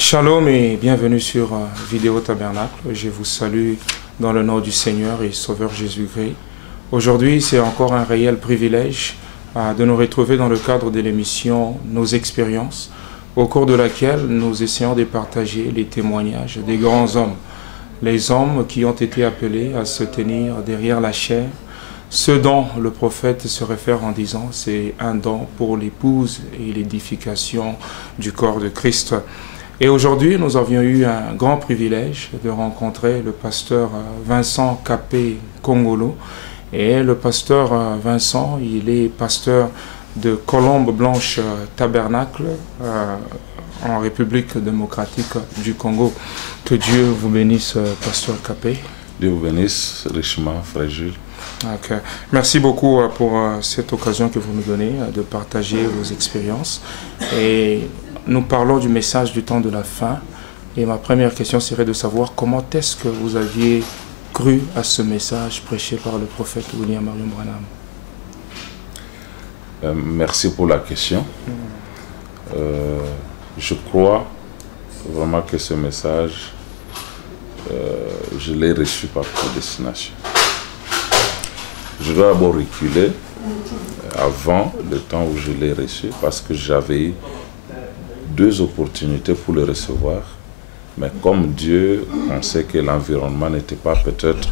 Shalom et bienvenue sur Vidéo Tabernacle. Je vous salue dans le nom du Seigneur et Sauveur Jésus-Christ. Aujourd'hui, c'est encore un réel privilège de nous retrouver dans le cadre de l'émission Nos expériences, au cours de laquelle nous essayons de partager les témoignages des grands hommes, les hommes qui ont été appelés à se tenir derrière la chair, ce dont le prophète se réfère en disant c'est un don pour l'épouse et l'édification du corps de Christ. Et aujourd'hui, nous avions eu un grand privilège de rencontrer le pasteur Vincent Capé Kongolo. Et le pasteur Vincent, il est pasteur de Colombe Blanche Tabernacle en République démocratique du Congo. Que Dieu vous bénisse, pasteur Capé. Dieu vous bénisse richement, frère Jules. Okay. Merci beaucoup pour cette occasion que vous nous donnez de partager vos expériences. Et nous parlons du message du temps de la fin. Et ma première question serait de savoir comment est-ce que vous aviez cru à ce message prêché par le prophète William Marion Branham. Merci pour la question. Je crois vraiment que ce message, je l'ai reçu par prédestination. Je dois d'abord reculer avant le temps où je l'ai reçu parce que j'avais eu deux opportunités pour le recevoir. Mais comme Dieu pensait que l'environnement n'était pas peut-être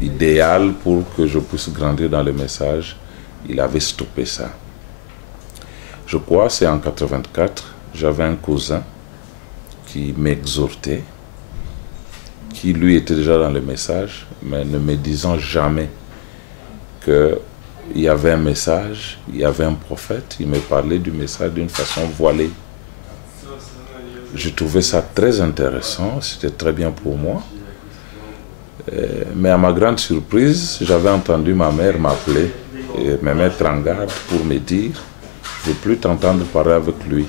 idéal pour que je puisse grandir dans le message, il avait stoppé ça. Je crois que c'est en 84, j'avais un cousin qui m'exhortait, qui lui était déjà dans le message, mais ne me disant jamais qu'il y avait un message, il y avait un prophète. Il me parlait du message d'une façon voilée. Je trouvais ça très intéressant, c'était très bien pour moi. Mais à ma grande surprise, j'avais entendu ma mère m'appeler et me mettre en garde pour me dire « Je ne veux plus t'entendre parler avec lui ».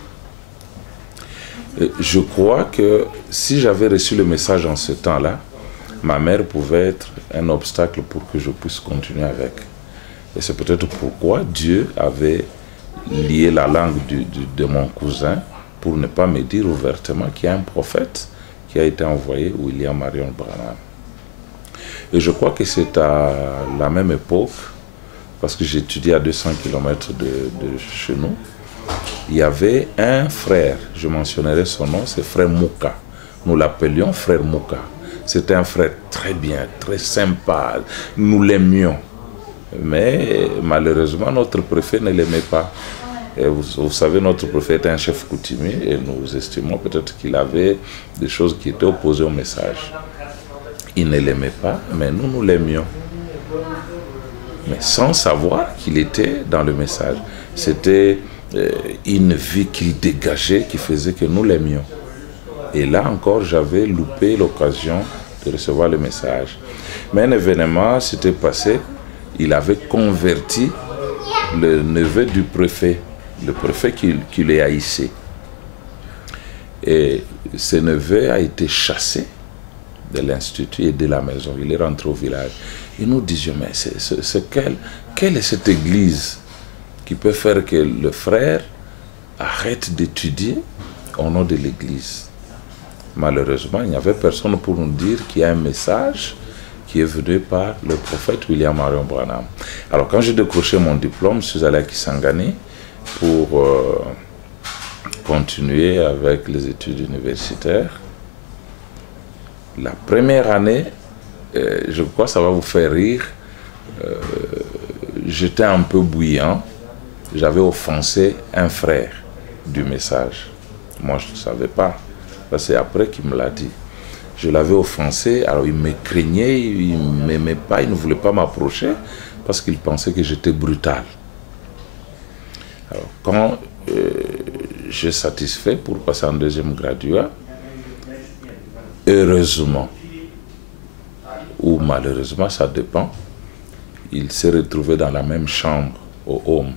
Je crois que si j'avais reçu le message en ce temps-là, ma mère pouvait être un obstacle pour que je puisse continuer avec. Et c'est peut-être pourquoi Dieu avait lié la langue de mon cousin pour ne pas me dire ouvertement qu'il y a un prophète qui a été envoyé, William Marion Branham. Et je crois que c'est à la même époque, parce que j'étudiais à 200 km de chez nous, il y avait un frère, je mentionnerai son nom, c'est frère Mouka. Nous l'appelions frère Mouka. C'était un frère très bien, très sympa, nous l'aimions. Mais malheureusement, notre préfet ne l'aimait pas. Et vous savez, notre préfet était un chef coutumier et nous estimons peut-être qu'il avait des choses qui étaient opposées au message. Il ne l'aimait pas, mais nous l'aimions. Mais sans savoir qu'il était dans le message. C'était une vie qu'il dégageait qui faisait que nous l'aimions. Et là encore, j'avais loupé l'occasion de recevoir le message. Mais un événement s'était passé. Il avait converti le neveu du préfet, le préfet qui les haïssait. Et ce neveu a été chassé de l'institut et de la maison. Il est rentré au village. Et nous disions, mais quelle est cette église qui peut faire que le frère arrête d'étudier au nom de l'église? Malheureusement, il n'y avait personne pour nous dire qu'il y a un message qui est venu par le prophète William Marion Branham. Alors quand j'ai décroché mon diplôme, je suis allé à Kisangani pour continuer avec les études universitaires. La première année, je crois que ça va vous faire rire, j'étais un peu bouillant. J'avais offensé un frère du message. Moi, je ne savais pas. C'est après qu'il me l'a dit. Je l'avais offensé, alors il me craignait, il ne m'aimait pas, il ne voulait pas m'approcher parce qu'il pensait que j'étais brutal. Alors, quand j'ai satisfait pour passer en deuxième graduat, heureusement, ou malheureusement, ça dépend, il s'est retrouvé dans la même chambre au home.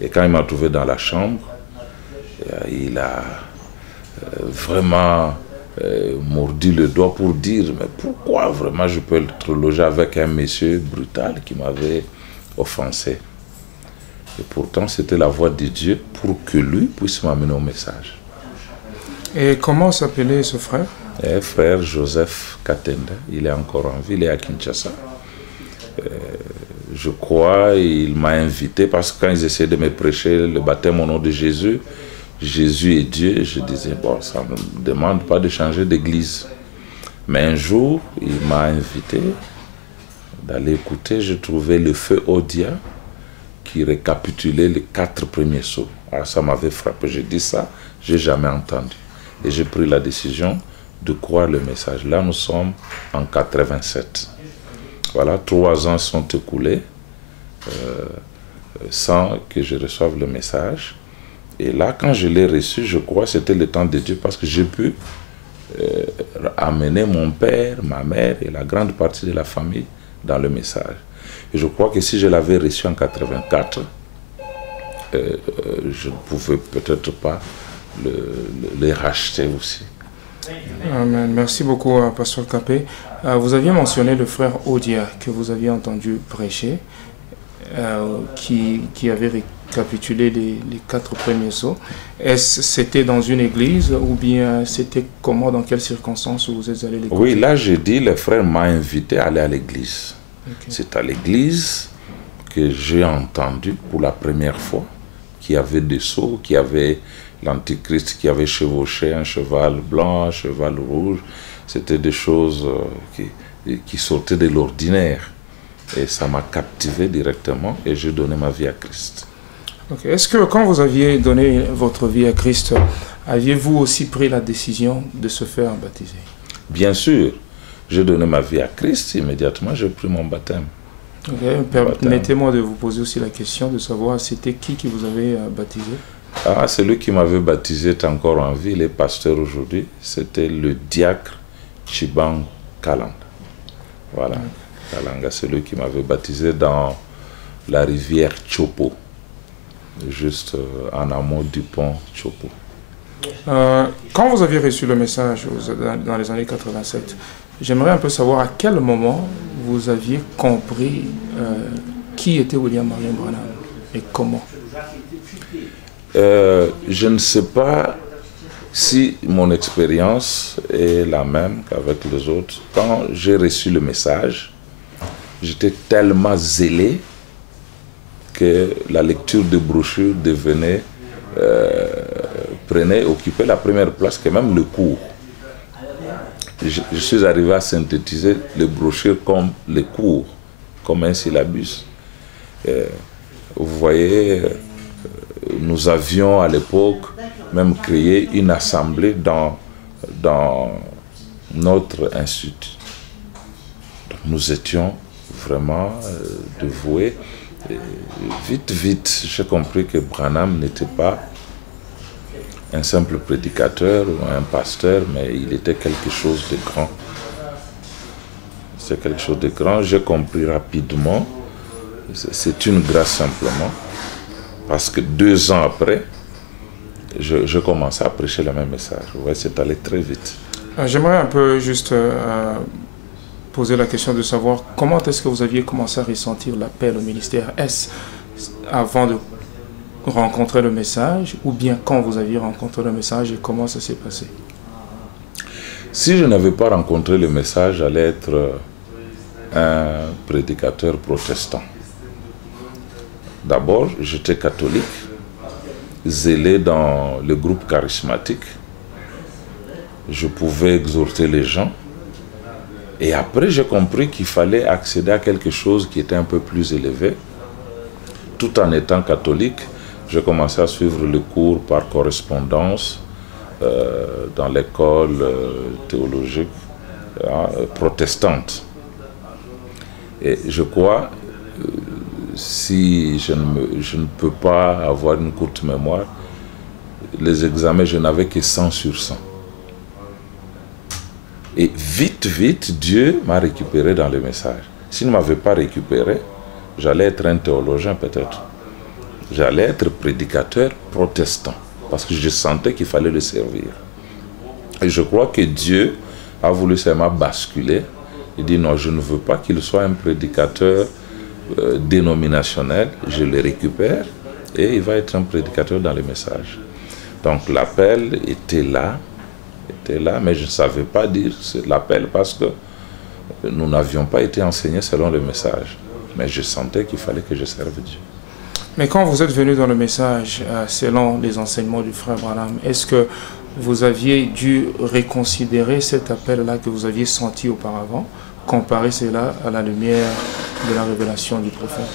Et quand il m'a trouvé dans la chambre, il a vraiment mordu le doigt pour dire mais pourquoi vraiment je peux être logé avec un monsieur brutal qui m'avait offensé. Et pourtant, c'était la voix de Dieu pour que lui puisse m'amener au message. Et comment s'appelait ce frère? Frère Joseph Katenda, il est encore en vie, il est à Kinshasa. Je crois il m'a invité parce que quand ils essayaient de me prêcher le baptême au nom de Jésus, Jésus est Dieu, je disais, bon, ça ne me demande pas de changer d'église. Mais un jour, il m'a invité d'aller écouter, je trouvais le feu Odia qui récapitulait les 4 premiers sauts. Alors ça m'avait frappé, j'ai dit ça, je n'ai jamais entendu. Et j'ai pris la décision de croire le message. Là, nous sommes en 87. Voilà, 3 ans sont écoulés sans que je reçoive le message. Et là, quand je l'ai reçu, je crois que c'était le temps de Dieu parce que j'ai pu amener mon père, ma mère et la grande partie de la famille dans le message. Et je crois que si je l'avais reçu en 84, je ne pouvais peut-être pas les racheter aussi. Amen. Merci beaucoup, Pasteur Capé. Vous aviez mentionné le frère Odia que vous aviez entendu prêcher, qui avait récapitulé les 4 premiers sauts. Est-ce que c'était dans une église ou bien c'était comment, dans quelles circonstances vous êtes allé l'écouter? Oui, là j'ai dit, le frère m'a invité à aller à l'église. Okay. C'est à l'église que j'ai entendu pour la première fois qu'il y avait des sauts, qu'il y avait l'Antichrist qui avait chevauché un cheval blanc, un cheval rouge. C'était des choses qui sortaient de l'ordinaire. Et ça m'a captivé directement et j'ai donné ma vie à Christ. Okay. Est-ce que quand vous aviez donné votre vie à Christ, aviez-vous aussi pris la décision de se faire baptiser? Bien sûr. J'ai donné ma vie à Christ, immédiatement j'ai pris mon baptême. Okay. Permettez-moi de vous poser aussi la question de savoir c'était qui vous avait baptisé? Ah, celui qui m'avait baptisé est encore en vie, il est pasteur aujourd'hui. C'était le diacre Chibang Kalanga. Voilà, Kalanga, celui qui m'avait baptisé dans la rivière Chopo, juste en amont du pont Chopo. Quand vous aviez reçu le message dans les années 87, j'aimerais un peu savoir à quel moment vous aviez compris qui était William Marion Branham et comment. Je ne sais pas si mon expérience est la même qu'avec les autres. Quand j'ai reçu le message, j'étais tellement zélé que la lecture de brochures occupait la première place que même le cours. Je suis arrivé à synthétiser les brochures comme les cours, comme un syllabus. Vous voyez, nous avions à l'époque même créé une assemblée dans notre institut. Donc nous étions vraiment dévoués. Et vite, j'ai compris que Branham n'était pas un simple prédicateur ou un pasteur, mais il était quelque chose de grand. C'est quelque chose de grand. J'ai compris rapidement. C'est une grâce simplement. Parce que 2 ans après, je commençais à prêcher le même message. Ouais, c'est allé très vite. J'aimerais un peu juste poser la question de savoir comment est-ce que vous aviez commencé à ressentir l'appel au ministère? Est-ce avant de rencontrer le message ou bien quand vous aviez rencontré le message et comment ça s'est passé? Si je n'avais pas rencontré le message, j'allais être un prédicateur protestant. D'abord, j'étais catholique, zélé dans le groupe charismatique. Je pouvais exhorter les gens. Et après, j'ai compris qu'il fallait accéder à quelque chose qui était un peu plus élevé. Tout en étant catholique, j'ai commencé à suivre le cours par correspondance dans l'école théologique protestante. Et je crois, si je ne peux pas avoir une courte mémoire, les examens, je n'avais que 100 sur 100. Et vite, Dieu m'a récupéré dans le message. S'il ne m'avait pas récupéré, j'allais être un théologien peut-être. J'allais être prédicateur protestant, parce que je sentais qu'il fallait le servir. Et je crois que Dieu a voulu seulement basculer. Il dit non, je ne veux pas qu'il soit un prédicateur dénominationnel, je le récupère et il va être un prédicateur dans les messages. Donc l'appel était là, mais je ne savais pas dire l'appel parce que nous n'avions pas été enseignés selon le message. Mais je sentais qu'il fallait que je serve Dieu. Mais quand vous êtes venu dans le message, selon les enseignements du frère Branham, est-ce que vous aviez dû reconsidérer cet appel-là que vous aviez senti auparavant, comparer cela à la lumière de la révélation du prophète?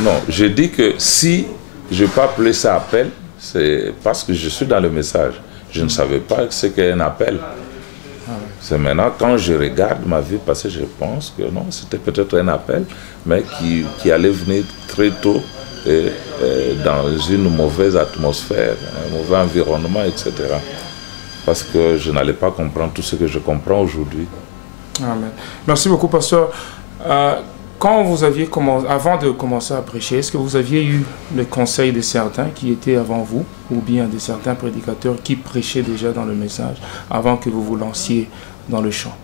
Non, je dis que si je n'ai pas appelé ça appel, c'est parce que je suis dans le message. Je ne savais pas ce qu'est un appel. C'est maintenant, quand je regarde ma vie passée, je pense que non, c'était peut-être un appel, mais qui allait venir très tôt et dans une mauvaise atmosphère, un mauvais environnement, etc. Parce que je n'allais pas comprendre tout ce que je comprends aujourd'hui. Amen. Merci beaucoup, pasteur. Quand vous aviez commencé, avant de commencer à prêcher, est-ce que vous aviez eu le conseil de certains qui étaient avant vous, ou bien de certains prédicateurs qui prêchaient déjà dans le message avant que vous vous lanciez dans le chant?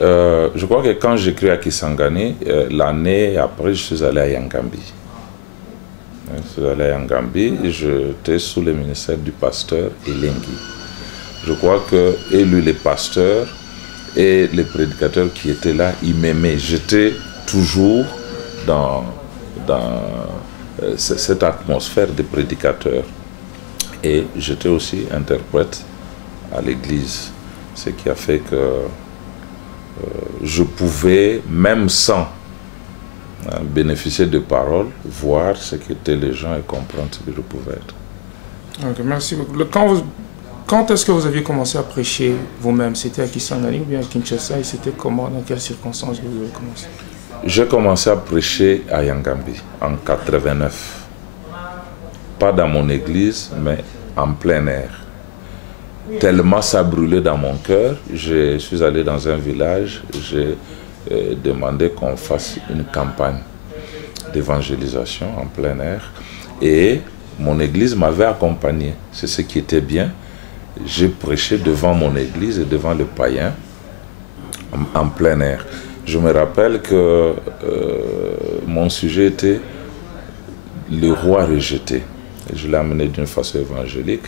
Je crois que quand j'ai à Kisangani, l'année après, je suis allé à Yangambi. Je suis allé à Yangambi, j'étais sous le ministère du pasteur Elengi. Je crois que, et lui, les pasteurs, et les prédicateurs qui étaient là, ils m'aimaient. J'étais toujours dans cette atmosphère de prédicateurs. Et j'étais aussi interprète à l'église. Ce qui a fait que je pouvais, même sans bénéficier de paroles, voir ce qu'étaient les gens et comprendre ce que je pouvais être. Okay, merci beaucoup. Quand est-ce que vous aviez commencé à prêcher vous-même? C'était à Kisangani ou bien à Kinshasa? Et c'était comment, dans quelles circonstances vous avez commencé? J'ai commencé à prêcher à Yangambi en 89. Pas dans mon église, mais en plein air. Tellement ça brûlait dans mon cœur, je suis allé dans un village, j'ai demandé qu'on fasse une campagne d'évangélisation en plein air. Et mon église m'avait accompagné. C'est ce qui était bien. J'ai prêché devant mon église et devant le païen en plein air. Je me rappelle que mon sujet était le roi rejeté. Je l'ai amené d'une façon évangélique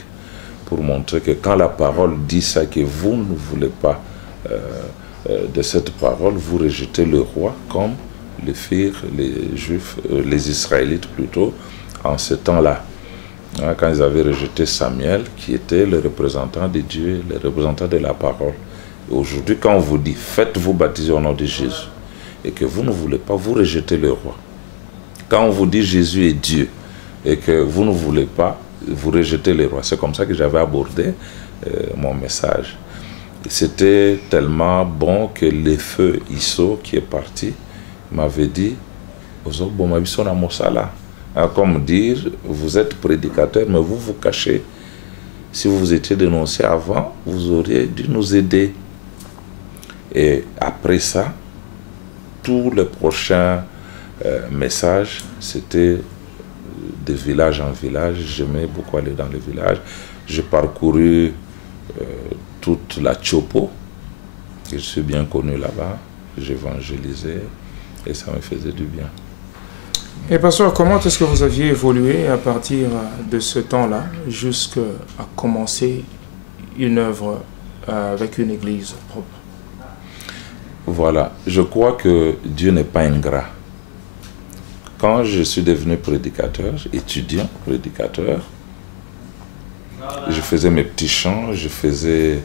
pour montrer que quand la parole dit ça, que vous ne voulez pas de cette parole, vous rejetez le roi comme le firent les Juifs, les Israélites plutôt, en ce temps-là. Quand ils avaient rejeté Samuel, qui était le représentant de Dieu, le représentant de la parole. Aujourd'hui, quand on vous dit, faites-vous baptiser au nom de Jésus, et que vous ne voulez pas, vous rejetez le roi. Quand on vous dit Jésus est Dieu, et que vous ne voulez pas, vous rejetez le roi. C'est comme ça que j'avais abordé mon message. C'était tellement bon que le feu Isso, qui est parti, m'avait dit, comme dire, vous êtes prédicateur, mais vous vous cachez. Si vous étiez dénoncé avant, vous auriez dû nous aider. Et après ça, tous les prochains messages, c'était de village en village. J'aimais beaucoup aller dans les villages. J'ai parcouru toute la Chopo. Je suis bien connu là-bas. J'évangélisais et ça me faisait du bien. Et pasteur, comment est-ce que vous aviez évolué à partir de ce temps-là jusqu'à commencer une œuvre avec une église propre? Voilà, je crois que Dieu n'est pas ingrat. Quand je suis devenu prédicateur, étudiant, prédicateur, je faisais mes petits champs, je faisais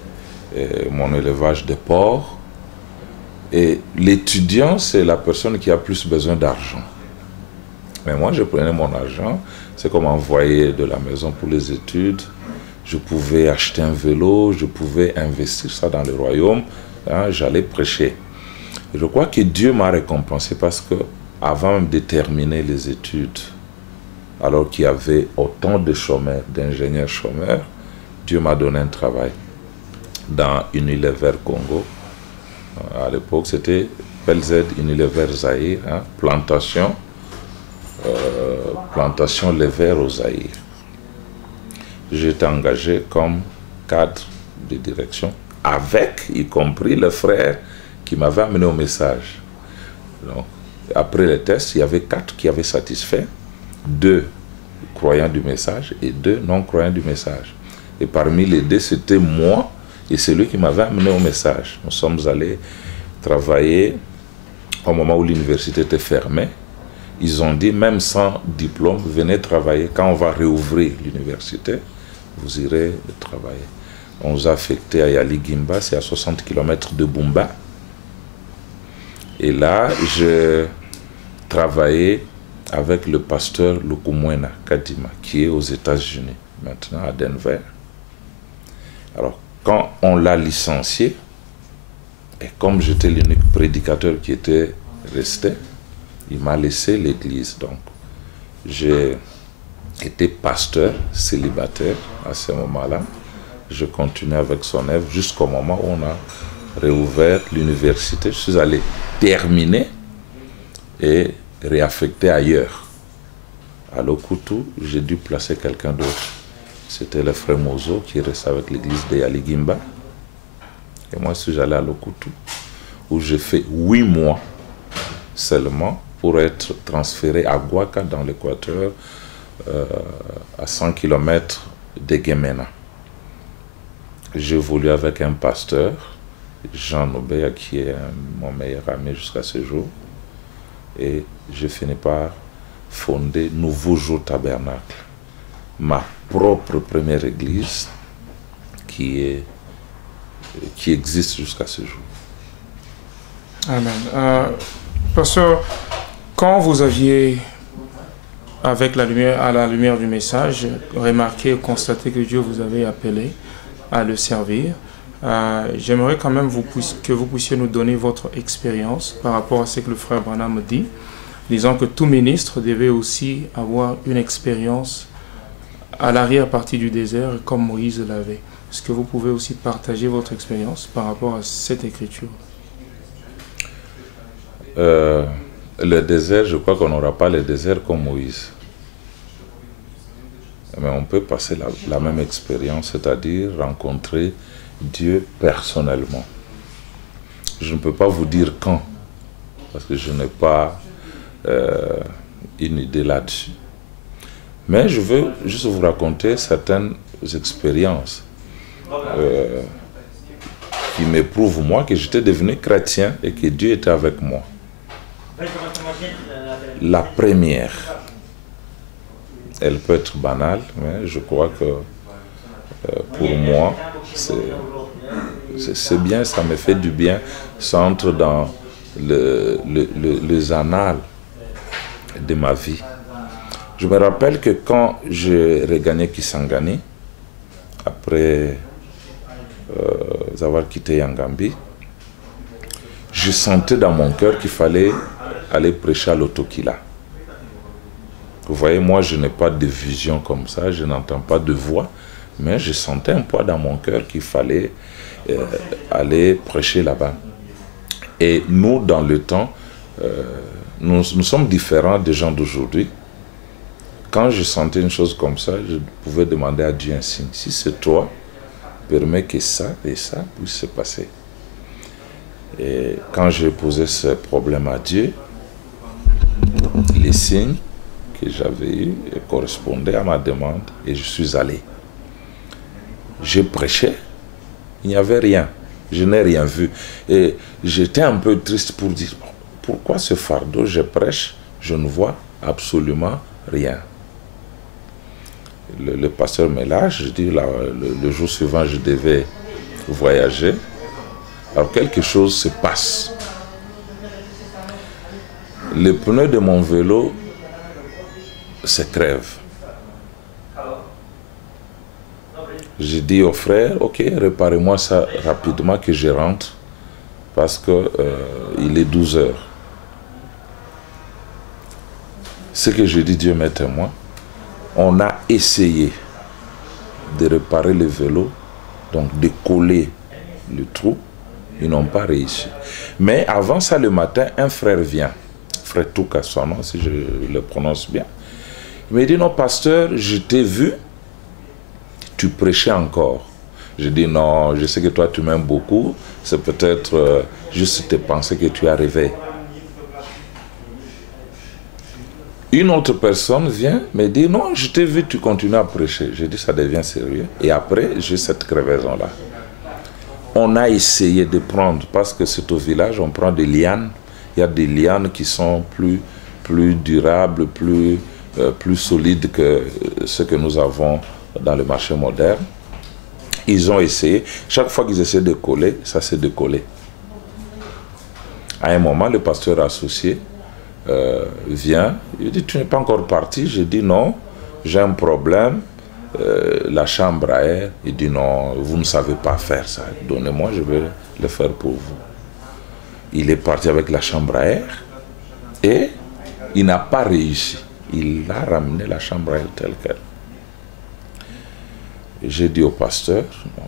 mon élevage de porcs. Et l'étudiant, c'est la personne qui a plus besoin d'argent. Mais moi, je prenais mon argent, c'est comme envoyer de la maison pour les études. Je pouvais acheter un vélo, je pouvais investir ça dans le royaume. Hein, j'allais prêcher. Et je crois que Dieu m'a récompensé parce que avant même de terminer les études, alors qu'il y avait autant de chômeurs, d'ingénieurs chômeurs, Dieu m'a donné un travail dans Unilever Congo. À l'époque, c'était PLZ Unilever Zaïre, hein, plantation lait vert au Zaïre. J'étais engagé comme cadre de direction, avec, y compris le frère qui m'avait amené au message. Donc, après les tests, il y avait 4 qui avaient satisfait, 2 croyants du message et 2 non-croyants du message. Et parmi les 2, c'était moi et celui qui m'avait amené au message. Nous sommes allés travailler au moment où l'université était fermée. Ils ont dit, même sans diplôme, venez travailler. Quand on va réouvrir l'université, vous irez travailler. On nous a affectés à Yaligimba, c'est à 60 km de Bumba. Et là, je travaillais avec le pasteur Lukumwena Kadima, qui est aux États-Unis, maintenant à Denver. Alors, quand on l'a licencié, et comme j'étais l'unique prédicateur qui était resté, il m'a laissé l'église. Donc, j'ai été pasteur célibataire à ce moment-là. Je continuais avec son œuvre jusqu'au moment où on a réouvert l'université. Je suis allé terminer et réaffecté ailleurs. À Lokutu, j'ai dû placer quelqu'un d'autre. C'était le frère Mozo qui restait avec l'église de Yaligimba. Et moi, je suis allé à Lokutu, où j'ai fait 8 mois seulement pour être transféré à Guaca, dans l'Équateur, à 100 km de Guémena. J'ai évolué avec un pasteur, Jean Nobéa, qui est mon meilleur ami jusqu'à ce jour. Et j'ai fini par fonder Nouveau Jour Tabernacle, ma propre première église qui existe jusqu'à ce jour. Amen. Pasteur, quand vous aviez, avec la lumière, à la lumière du message, remarqué, constaté que Dieu vous avait appelé à le servir, j'aimerais quand même que vous puissiez nous donner votre expérience par rapport à ce que le frère Branham dit, disant que tout ministre devait aussi avoir une expérience à l'arrière-partie du désert, comme Moïse l'avait. Est-ce que vous pouvez aussi partager votre expérience par rapport à cette écriture? Le désert, je crois qu'on n'aura pas le désert comme Moïse. Mais on peut passer la même expérience, c'est-à-dire rencontrer Dieu personnellement. Je ne peux pas vous dire quand, parce que je n'ai pas une idée là-dessus. Mais je veux juste vous raconter certaines expériences qui m'éprouvent moi que j'étais devenu chrétien et que Dieu était avec moi. La première, elle peut être banale, mais je crois que pour moi, c'est bien, ça me fait du bien. Ça entre dans les annales de ma vie. Je me rappelle que quand j'ai regagné Kisangani, après avoir quitté Yangambi, je sentais dans mon cœur qu'il fallait aller prêcher à l'Otokila. Vous voyez, moi je n'ai pas de vision comme ça, je n'entends pas de voix, mais je sentais un poids dans mon cœur qu'il fallait aller prêcher là-bas. Et nous, dans le temps, nous sommes différents des gens d'aujourd'hui. Quand je sentais une chose comme ça, je pouvais demander à Dieu un signe. Si c'est toi, permets que ça et ça puisse se passer. Et quand j'ai posé ce problème à Dieu, les signes que j'avais eus correspondaient à ma demande et je suis allé. Je prêchais, il n'y avait rien, je n'ai rien vu. Et j'étais un peu triste pour dire, pourquoi ce fardeau, je prêche, je ne vois absolument rien. Le pasteur me lâche, je dis, le jour suivant, je devais voyager. Alors quelque chose se passe. Le pneu de mon vélo se crève. J'ai dit au frère, ok, réparez-moi ça rapidement que je rentre parce que il est 12 heures. Ce que je dis, Dieu m'est témoin, on a essayé de réparer le vélo, donc de coller le trou, ils n'ont pas réussi. Mais avant ça, le matin, un frère vient, frère Touka, son nom, si je le prononce bien. Il me dit, non, pasteur, je t'ai vu, tu prêchais encore. Je dis, non, je sais que toi, tu m'aimes beaucoup, c'est peut-être juste tes pensées que tu as rêvées. Une autre personne vient me dire, non, je t'ai vu, tu continues à prêcher. J'ai dit, ça devient sérieux. Et après, j'ai cette crevaison-là. On a essayé de prendre, parce que c'est au village, on prend des lianes. Il y a des lianes qui sont plus durables, plus solides que ce que nous avons dans le marché moderne. Ils ont essayé. Chaque fois qu'ils essaient de coller, ça s'est décollé. À un moment, le pasteur associé vient, il dit, tu n'es pas encore parti? J'ai dit non, j'ai un problème, la chambre à air. Il dit non, vous ne savez pas faire ça, donnez-moi, je vais le faire pour vous. Il est parti avec la chambre à air et il n'a pas réussi. Il a ramené la chambre à air telle qu'elle. J'ai dit au pasteur,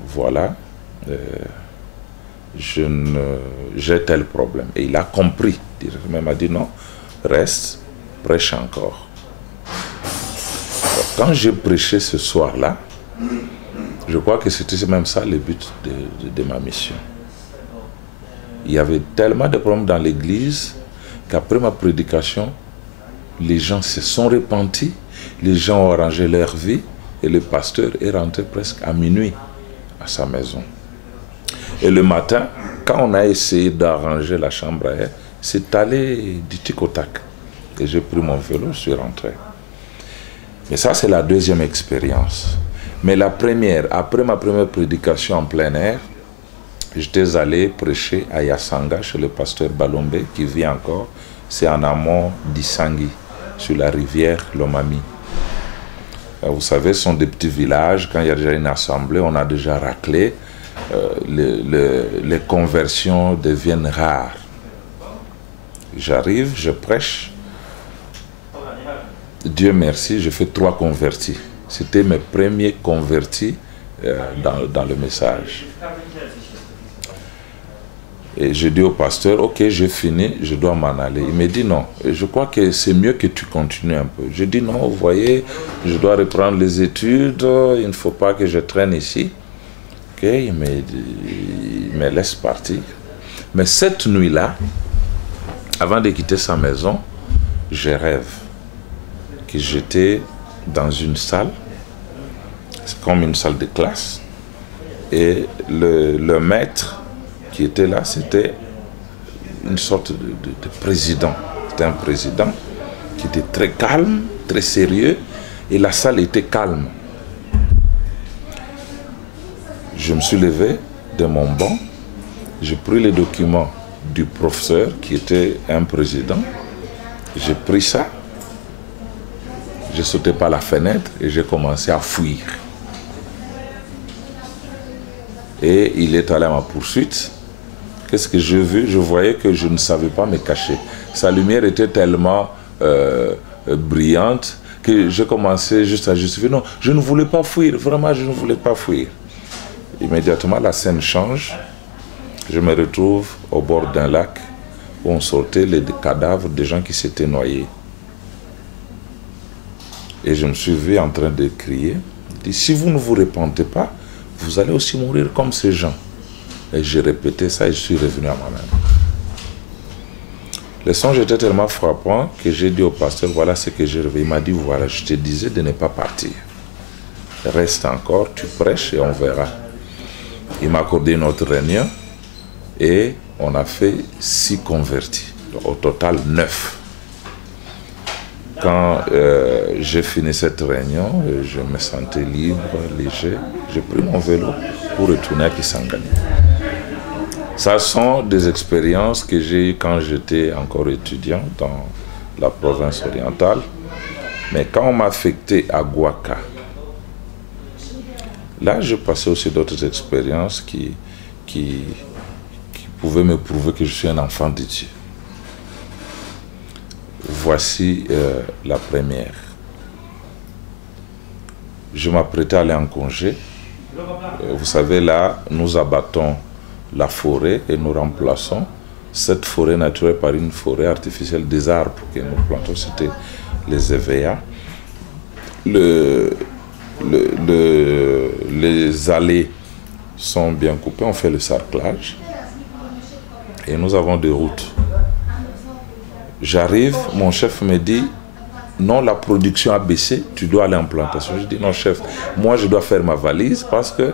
voilà, j'ai tel problème. Et il a compris. Il m'a dit non, reste, prêche encore. Alors, quand j'ai prêché ce soir-là, je crois que c'était même ça le but de ma mission. Il y avait tellement de problèmes dans l'église qu'après ma prédication, les gens se sont repentis, les gens ont arrangé leur vie et le pasteur est rentré presque à minuit à sa maison. Et le matin, quand on a essayé d'arranger la chambre à air, c'est allé du tic au tac. Et j'ai pris mon vélo, je suis rentré. Mais ça, c'est la deuxième expérience. Mais la première, après ma première prédication en plein air, j'étais allé prêcher à Yassanga chez le pasteur Balombe qui vit encore. C'est en amont d'Issangui, sur la rivière Lomami. Vous savez, ce sont des petits villages. Quand il y a déjà une assemblée, on a déjà raclé. Les conversions deviennent rares. J'arrive, je prêche. Dieu merci, je fais 3 convertis. C'était mes premiers convertis dans le message. Et je dis au pasteur, ok, j'ai fini, je dois m'en aller. Il me dit non, je crois que c'est mieux que tu continues un peu. Je dis non, vous voyez, je dois reprendre les études, il ne faut pas que je traîne ici. Ok, il me laisse partir. Mais cette nuit-là, avant de quitter sa maison, je rêve que j'étais dans une salle, c'est comme une salle de classe, et le maître qui était là, c'était une sorte de président. C'était un président qui était très calme, très sérieux, et la salle était calme. Je me suis levé de mon banc, j'ai pris les documents du professeur qui était un président, j'ai pris ça, j'ai sauté par la fenêtre et j'ai commencé à fuir. Et il est allé à ma poursuite. Qu'est-ce que j'ai vu? Je voyais que je ne savais pas me cacher. Sa lumière était tellement brillante que j'ai commencé juste à justifier. Non, je ne voulais pas fuir, vraiment je ne voulais pas fuir. Immédiatement la scène change. Je me retrouve au bord d'un lac où on sortait les cadavres des gens qui s'étaient noyés. Et je me suis vu en train de crier. Il dit, si vous ne vous repentez pas, vous allez aussi mourir comme ces gens. Et j'ai répété ça et je suis revenu à moi-même. Le songe était tellement frappant que j'ai dit au pasteur, voilà ce que j'ai rêvé. Il m'a dit, voilà, je te disais de ne pas partir. Reste encore, tu prêches et on verra. Il m'a accordé une autre réunion et on a fait 6 convertis. Au total 9. Quand j'ai fini cette réunion, je me sentais libre, léger. J'ai pris mon vélo pour retourner à Kisangani. Ça sont des expériences que j'ai eues quand j'étais encore étudiant dans la province orientale. Mais quand on m'a affecté à Guaca, là j'ai passé aussi d'autres expériences qui pouvaient me prouver que je suis un enfant de Dieu. Voici la première. Je m'apprêtais à aller en congé. Vous savez, là, nous abattons la forêt et nous remplaçons cette forêt naturelle par une forêt artificielle des arbres que nous plantons. C'était les EVA. Les allées sont bien coupées, on fait le sarclage et nous avons des routes. J'arrive, mon chef me dit, non, la production a baissé, tu dois aller en plantation. Je dis, non, chef, moi, je dois faire ma valise parce que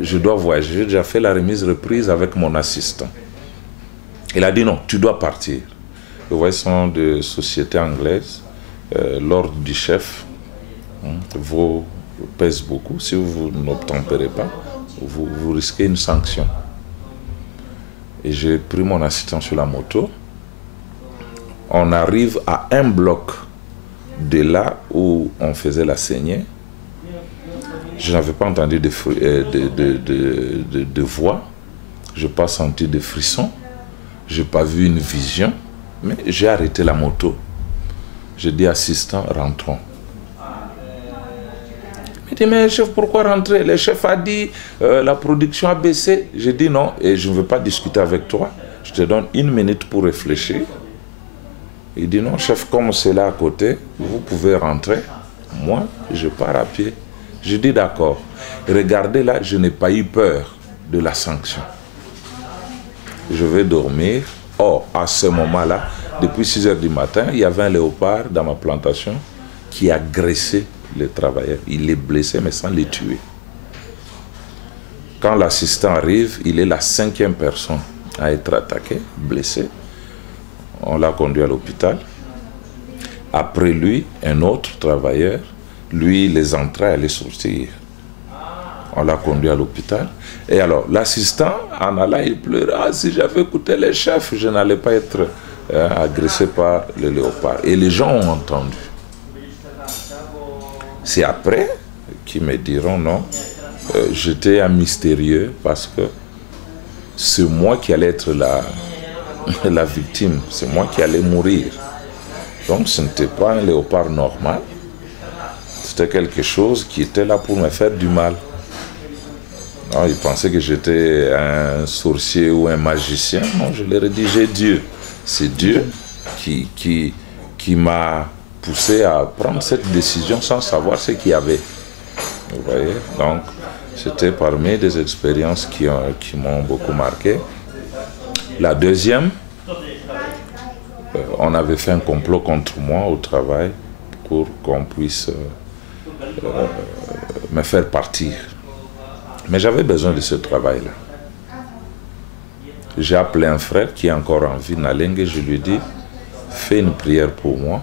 je dois voyager. J'ai déjà fait la remise-reprise avec mon assistant. Il a dit, non, tu dois partir. Vous voyez, ce sont des sociétés anglaises. L'ordre du chef pèse beaucoup. Si vous n'obtempérez pas, vous risquez une sanction. Et j'ai pris mon assistant sur la moto. On arrive à un bloc de là où on faisait la saignée. Je n'avais pas entendu de voix. Je n'ai pas senti de frissons. Je n'ai pas vu une vision. Mais j'ai arrêté la moto. J'ai dit, assistant, rentrons. Il dit, mais chef, pourquoi rentrer? Le chef a dit, la production a baissé. J'ai dit non, et je ne veux pas discuter avec toi. Je te donne 1 minute pour réfléchir. Il dit, non, chef, comme c'est là à côté, vous pouvez rentrer. Moi, je pars à pied. Je dis, d'accord. Regardez là, je n'ai pas eu peur de la sanction. Je vais dormir. Or, à ce moment-là, depuis 6 heures du matin, il y avait un léopard dans ma plantation qui a agressé les travailleurs. Il les blessait, mais sans les tuer. Quand l'assistant arrive, il est la 5e personne à être attaquée, blessée. On l'a conduit à l'hôpital. Après lui, un autre travailleur, lui, les entrailles allaient sortir. On l'a conduit à l'hôpital. Et alors, l'assistant, en allant, il pleurait. Ah, si j'avais écouté les chefs, je n'allais pas être agressé par le léopard. Et les gens ont entendu. C'est après qu'ils me diront non. J'étais un mystérieux parce que c'est moi qui allais être la victime. C'est moi qui allais mourir. Donc ce n'était pas un léopard normal. C'était quelque chose qui était là pour me faire du mal. Non, ils pensaient que j'étais un sorcier ou un magicien. Non, je leur ai dit, j'ai Dieu. C'est Dieu qui m'a poussé à prendre cette décision sans savoir ce qu'il y avait. Vous voyez? Donc, c'était parmi des expériences qui m'ont beaucoup marqué. La deuxième, on avait fait un complot contre moi au travail pour qu'on puisse me faire partir. Mais j'avais besoin de ce travail-là. J'ai appelé un frère qui est encore en vie, Naling, et je lui ai dit, fais une prière pour moi.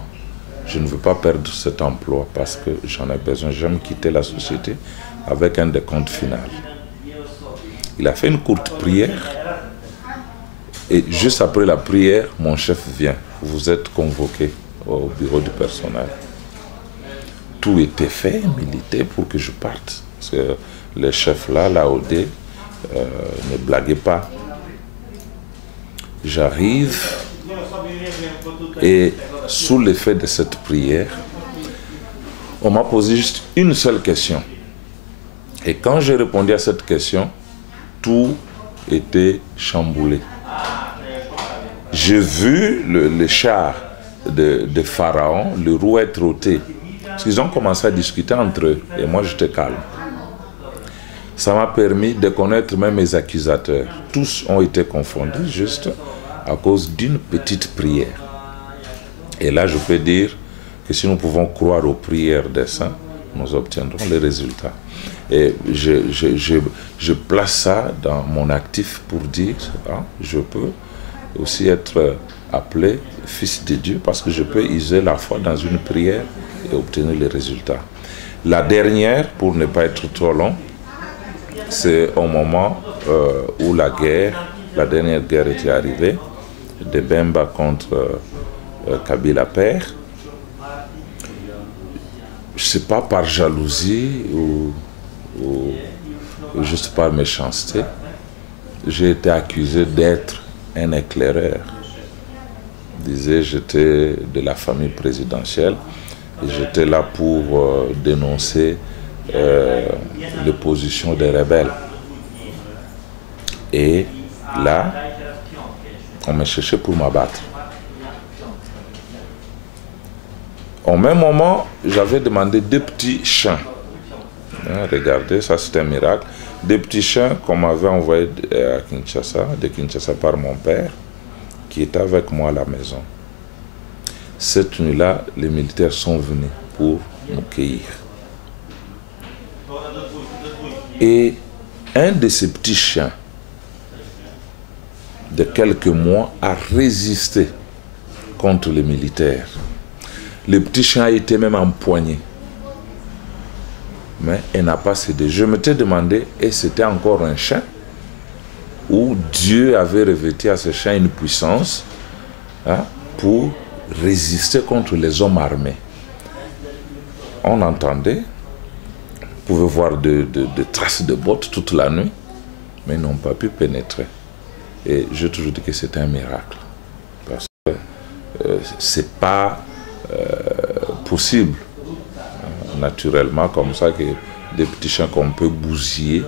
Je ne veux pas perdre cet emploi parce que j'en ai besoin. J'aime quitter la société avec un décompte final. Il a fait une courte prière. Et juste après la prière, mon chef vient. Vous êtes convoqué au bureau du personnel. Tout était fait, milité pour que je parte. Parce que le chef là, l'AOD, ne blaguait pas. J'arrive et sous l'effet de cette prière, on m'a posé juste une seule question. Et quand j'ai répondu à cette question, tout était chamboulé. J'ai vu le char de Pharaon, le roue être ôté. Parce qu'ils ont commencé à discuter entre eux et moi j'étais calme. Ça m'a permis de connaître même mes accusateurs. Tous ont été confondus juste à cause d'une petite prière. Et là, je peux dire que si nous pouvons croire aux prières des saints, nous obtiendrons les résultats. Et je place ça dans mon actif pour dire, hein, je peux aussi être appelé fils de Dieu parce que je peux user la foi dans une prière et obtenir les résultats. La dernière, pour ne pas être trop long, c'est au moment où la dernière guerre était arrivée, de Bemba contre Kabila père. Je ne sais pas par jalousie ou juste par méchanceté, j'ai été accusé d'être un éclaireur. Je disais, j'étais de la famille présidentielle et j'étais là pour dénoncer les positions des rebelles. Et là, on m'a cherché pour m'abattre. Au même moment, j'avais demandé 2 petits chiens. Regardez, ça c'est un miracle. 2 petits chiens qu'on m'avait envoyés à Kinshasa, de Kinshasa par mon père, qui était avec moi à la maison. cette nuit-là, les militaires sont venus pour nous cueillir. Et un de ces petits chiens, de quelques mois, a résisté contre les militaires. Le petit chien a été même empoigné. Mais il n'a pas cédé. Je m'étais demandé, et c'était encore un chien, où Dieu avait revêtu à ce chien une puissance pour résister contre les hommes armés. On entendait, on pouvait voir de traces de bottes toute la nuit, mais ils n'ont pas pu pénétrer. Et je toujours dis que c'est un miracle. Parce que c'est pas possible, naturellement, comme ça, que des petits chiens qu'on peut bousiller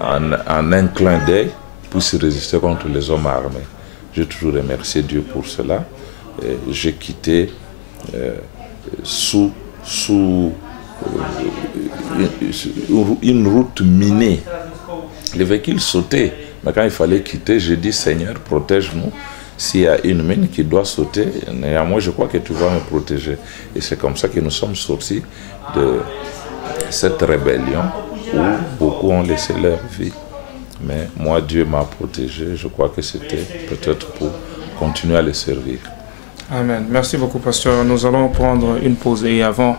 en un clin d'œil puissent résister contre les hommes armés. J'ai toujours remercié Dieu pour cela. J'ai quitté sous une route minée. Les véhicules sautaient, mais quand il fallait quitter, j'ai dit Seigneur, protège-nous. S'il y a une mine qui doit sauter, néanmoins je crois que tu vas me protéger. Et c'est comme ça que nous sommes sortis de cette rébellion où beaucoup ont laissé leur vie. Mais moi, Dieu m'a protégé. Je crois que c'était peut-être pour continuer à les servir. Amen. Merci beaucoup, pasteur. Nous allons prendre une pause. Et avant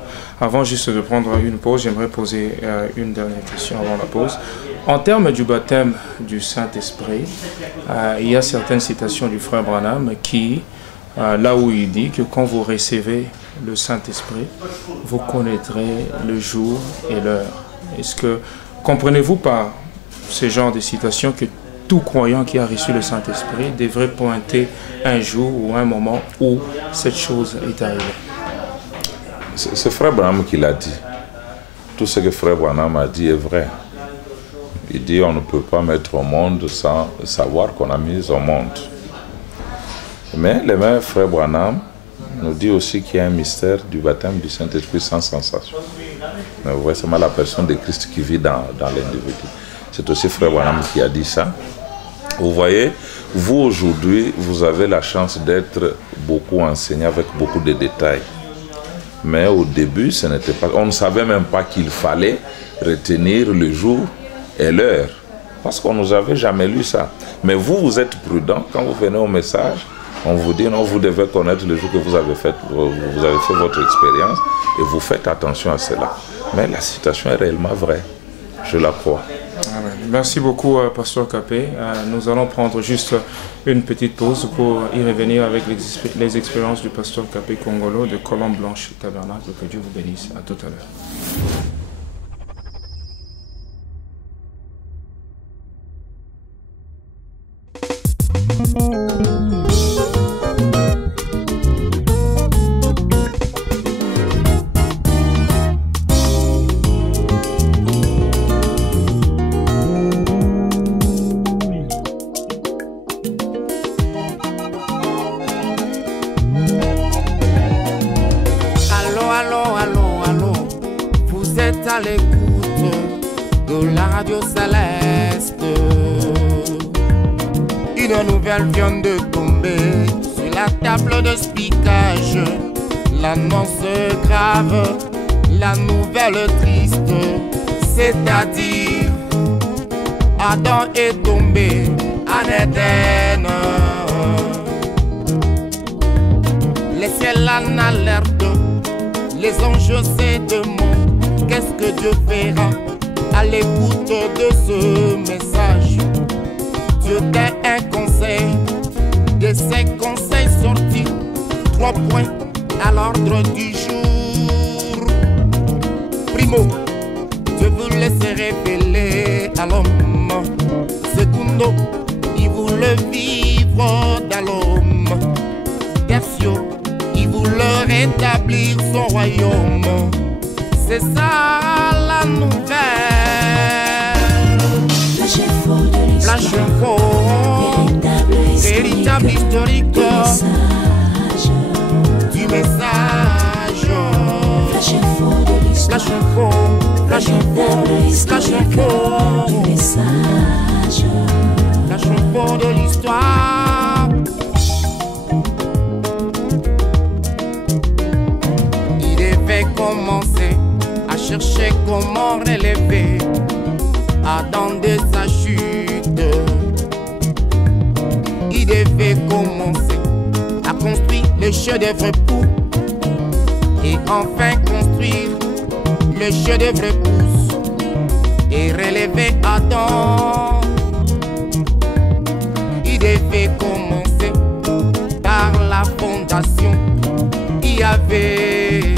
juste de prendre une pause, j'aimerais poser une dernière question avant la pause. En termes du baptême du Saint-Esprit, il y a certaines citations du frère Branham qui, là où il dit que quand vous recevez le Saint-Esprit, vous connaîtrez le jour et l'heure. Est-ce que comprenez-vous par ce genre de citations que tout croyant qui a reçu le Saint-Esprit devrait pointer un jour ou un moment où cette chose est arrivée? C'est frère Branham qui l'a dit. Tout ce que frère Branham a dit est vrai. Il dit on ne peut pas mettre au monde sans savoir qu'on a mis au monde. Mais le même frère Branham nous dit aussi qu'il y a un mystère du baptême du Saint-Esprit sans sensation. Mais vous voyez, c'est la personne de Christ qui vit dans l'individu. C'est aussi frère Branham qui a dit ça. Vous voyez, vous aujourd'hui, vous avez la chance d'être beaucoup enseigné avec beaucoup de détails. Mais au début, ce n'était pas, on ne savait même pas qu'il fallait retenir le jour et l'heure. Parce qu'on ne nous avait jamais lu ça. Mais vous, vous êtes prudent. Quand vous venez au message, on vous dit non, vous devez connaître le jour que vous avez fait votre expérience et vous faites attention à cela. Mais la citation est réellement vraie. Je la crois. Amen. Merci beaucoup, pasteur Capé. Nous allons prendre juste une petite pause pour y revenir avec les expériences du pasteur Capé Congolo de Colombe Blanche Tabernacle. Que Dieu vous bénisse. À tout à l'heure. À l'écoute de la radio céleste. Une nouvelle vient de tomber sur la table de spiccage. L'annonce grave, la nouvelle triste, c'est-à-dire Adam est tombé en Éden. Les ciels en alerte, les anges se demandent qu'est-ce que Dieu fera à l'écoute de ce message. Dieu t'a un conseil, de ces conseils sortis, 3 points à l'ordre du jour. Primo, Dieu voulait se révéler à l'homme. Secondo, il voulait vivre dans l'homme. Tertio, il voulait rétablir son royaume. C'est ça la nouvelle. Flash info de l'histoire. Flash info. Véritable historique. Du message. Flash info de l'histoire. Flash info. Flash info. Flash info. Du message. Flash info de l'histoire. commencé à chercher comment relever Adam de sa chute. Il devait commencer à construire le chef-d'œuvre pour et enfin construire le chef-d'œuvre pousse et relever Adam. Il devait commencer par la fondation. Il y avait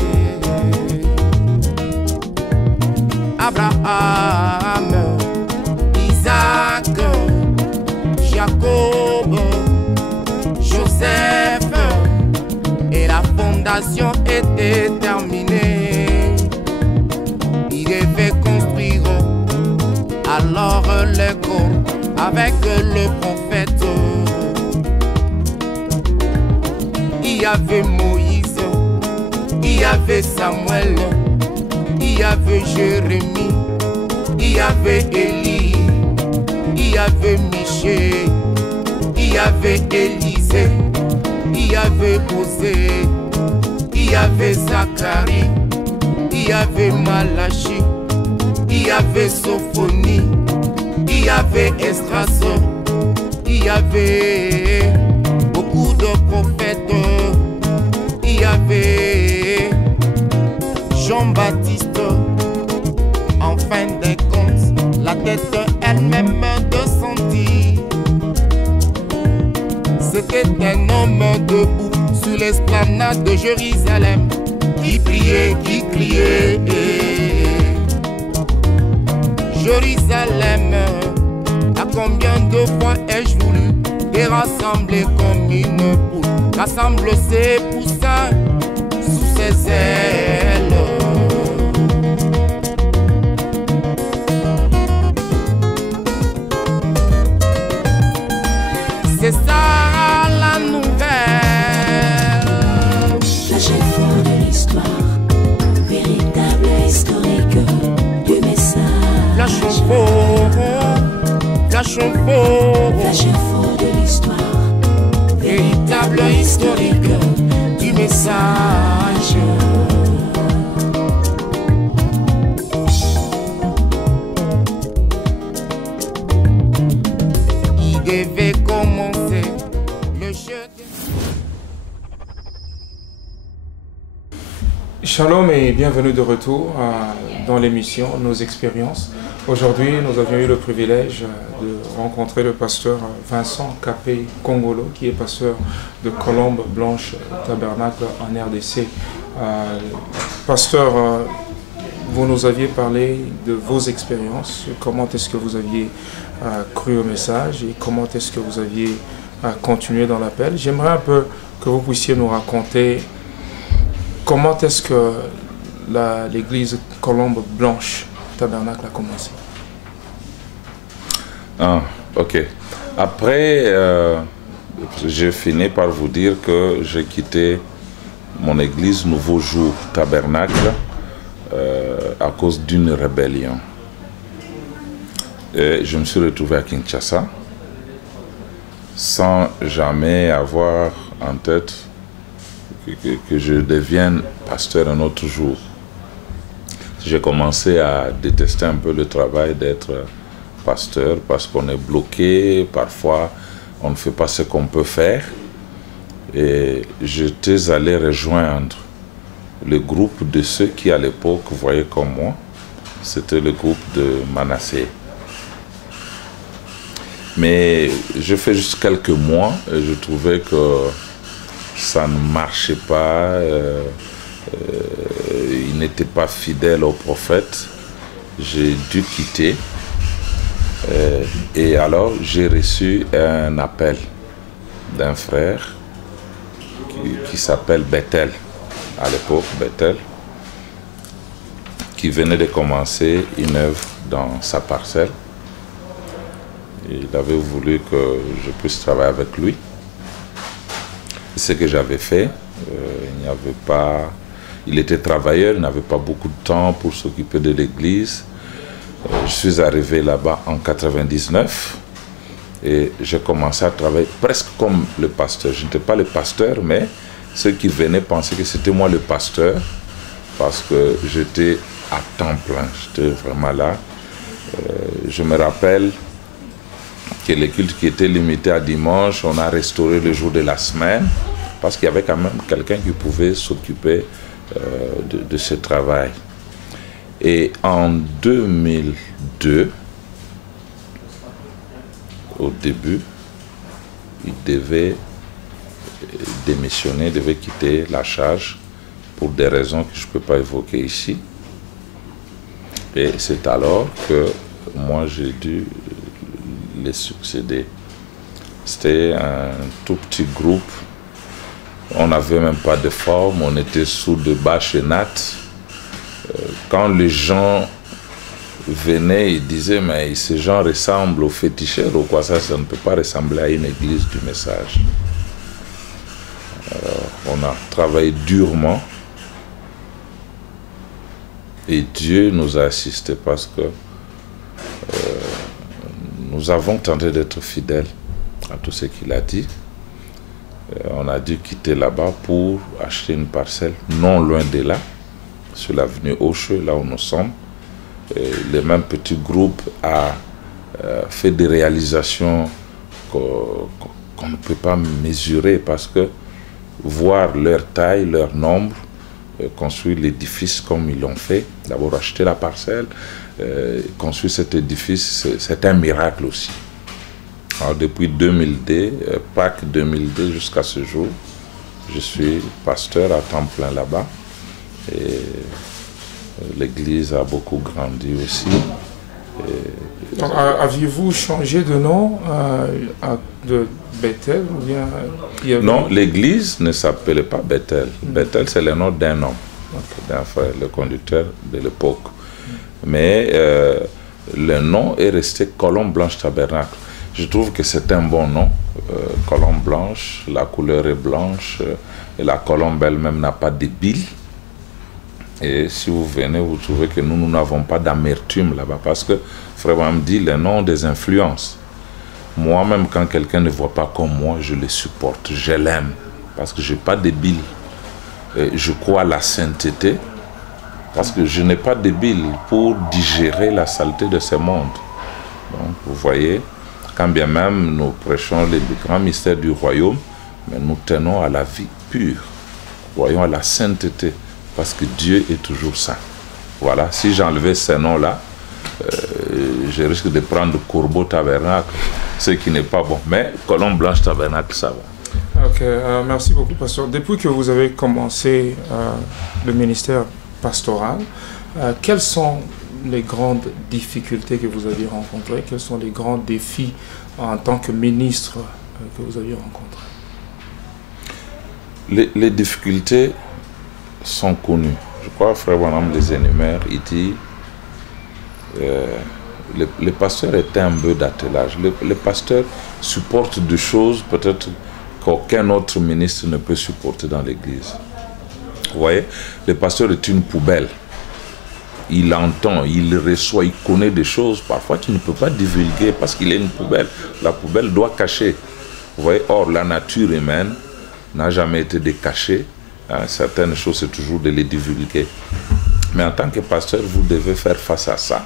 Abraham, Isaac, Jacob, Joseph, et la fondation était terminée. Il devait construire alors le corps avec le prophète. Il y avait Moïse, il y avait Samuel, il y avait Jérémie, il y avait Élie, il y avait Michée, il y avait Élisée, il y avait Osée, il y avait Zacharie, il y avait Malachie, il y avait Sophonie, il y avait Esdras, il y avait beaucoup de prophètes. Il y avait Jean-Baptiste. En fin de compte, la tête elle-même descendit. C'était un homme debout sur l'esplanade de Jérusalem qui priait, qui criait. Jérusalem, à combien de fois ai-je voulu te rassembler comme une poule? Rassemble ses poussins sous ses ailes. C'est ça la nouvelle. Flash info de l'histoire, véritable historique du message. Flash info, flash info, Flash info de l'histoire, véritable historique du message. Il devait commencer le jeu. Shalom et bienvenue de retour dans l'émission Nos expériences. Aujourd'hui, nous avions eu le privilège de rencontrer le pasteur Vincent Capé Congolo, qui est pasteur de Colombe Blanche Tabernacle en RDC. Pasteur, vous nous aviez parlé de vos expériences, comment est-ce que vous aviez cru au message et comment est-ce que vous aviez continué dans l'appel. J'aimerais un peu que vous puissiez nous raconter comment est-ce que l'église Colombe Blanche Tabernacle a commencé. Ah, ok. Après, j'ai fini par vous dire que j'ai quitté mon église Nouveau Jour Tabernacle à cause d'une rébellion. Et je me suis retrouvé à Kinshasa sans jamais avoir en tête que je devienne pasteur un autre jour. J'ai commencé à détester un peu le travail d'être pasteur parce qu'on est bloqué, parfois on ne fait pas ce qu'on peut faire. Et j'étais allé rejoindre le groupe de ceux qui à l'époque voyaient comme moi. C'était le groupe de Manassé. Mais je fais juste quelques mois et je trouvais que ça ne marchait pas. Il n'était pas fidèle au prophète. J'ai dû quitter. Et alors j'ai reçu un appel d'un frère qui s'appelle Bethel, à l'époque Bethel, qui venait de commencer une œuvre dans sa parcelle. Il avait voulu que je puisse travailler avec lui. Ce que j'avais fait, il était travailleur, il n'avait pas beaucoup de temps pour s'occuper de l'église. Je suis arrivé là-bas en 99 et j'ai commencé à travailler presque comme le pasteur. Je n'étais pas le pasteur, mais ceux qui venaient pensaient que c'était moi le pasteur parce que j'étais à temps plein, j'étais vraiment là. Je me rappelle que les cultes qui étaient limités à dimanche, on a restauré le jour de la semaine, parce qu'il y avait quand même quelqu'un qui pouvait s'occuper de ce travail. Et en 2002, au début, il devait démissionner, devait quitter la charge pour des raisons que je ne peux pas évoquer ici. Et c'est alors que moi j'ai dû les succéder. C'était un tout petit groupe. On n'avait même pas de forme, on était sous de bâches et nattes. Quand les gens venaient, ils disaient, mais ces gens ressemblent aux féticheurs ou quoi, ça ne peut pas ressembler à une église du message. Alors, on a travaillé durement et Dieu nous a assistés parce que nous avons tenté d'être fidèles à tout ce qu'il a dit. On a dû quitter là-bas pour acheter une parcelle non loin de là, sur l'avenue Aucheux, là où nous sommes. Et le même petit groupe a fait des réalisations qu'on ne peut pas mesurer parce que voir leur taille, leur nombre, construire l'édifice comme ils l'ont fait, d'abord acheter la parcelle, construire cet édifice, c'est un miracle aussi. Alors, depuis 2002, Pâques 2002 jusqu'à ce jour, je suis pasteur à temps plein là-bas. Et l'église a beaucoup grandi aussi. Aviez-vous changé de nom de Bethel ou bien Non, l'église ne s'appelait pas Bethel. Bethel, c'est le nom d'un homme, d'un frère, le conducteur de l'époque. Mais le nom est resté Colombe Blanche Tabernacle. Je trouve que c'est un bon nom. Colombe blanche, la couleur est blanche, et la colombe elle-même n'a pas de billes. Et si vous venez, vous trouvez que nous n'avons pas d'amertume là-bas. Parce que, frère me dit, les noms des influences. Moi-même, quand quelqu'un ne voit pas comme moi, je le supporte, je l'aime. Parce que je n'ai pas de billes. Je crois à la sainteté. Parce que je n'ai pas de billes pour digérer la saleté de ce monde. Donc, vous voyez, quand bien même nous prêchons les grands mystères du royaume, mais nous tenons à la vie pure. Voyons à la sainteté. Parce que Dieu est toujours saint. Voilà, si j'enlevais ces noms-là, je risque de prendre Courbeau Tabernacle, ce qui n'est pas bon. Mais Colombe Blanche Tabernacle, ça va. Ok, merci beaucoup, pasteur. Depuis que vous avez commencé le ministère pastoral, quelles sont les grandes difficultés que vous avez rencontrées? Quels sont les grands défis en tant que ministre que vous avez rencontrés? Les difficultés sont connus. Je crois que Frère Branham les énumère. Il dit le pasteur est un bœuf d'attelage. Le pasteur supporte des choses peut-être qu'aucun autre ministre ne peut supporter dans l'église. Vous voyez, le pasteur est une poubelle. Il entend, il reçoit, il connaît des choses parfois qu'il ne peut pas divulguer parce qu'il est une poubelle. La poubelle doit cacher. Vous voyez, or la nature humaine n'a jamais été de cacher. Certaines choses, c'est toujours de les divulguer. Mais en tant que pasteur, vous devez faire face à ça.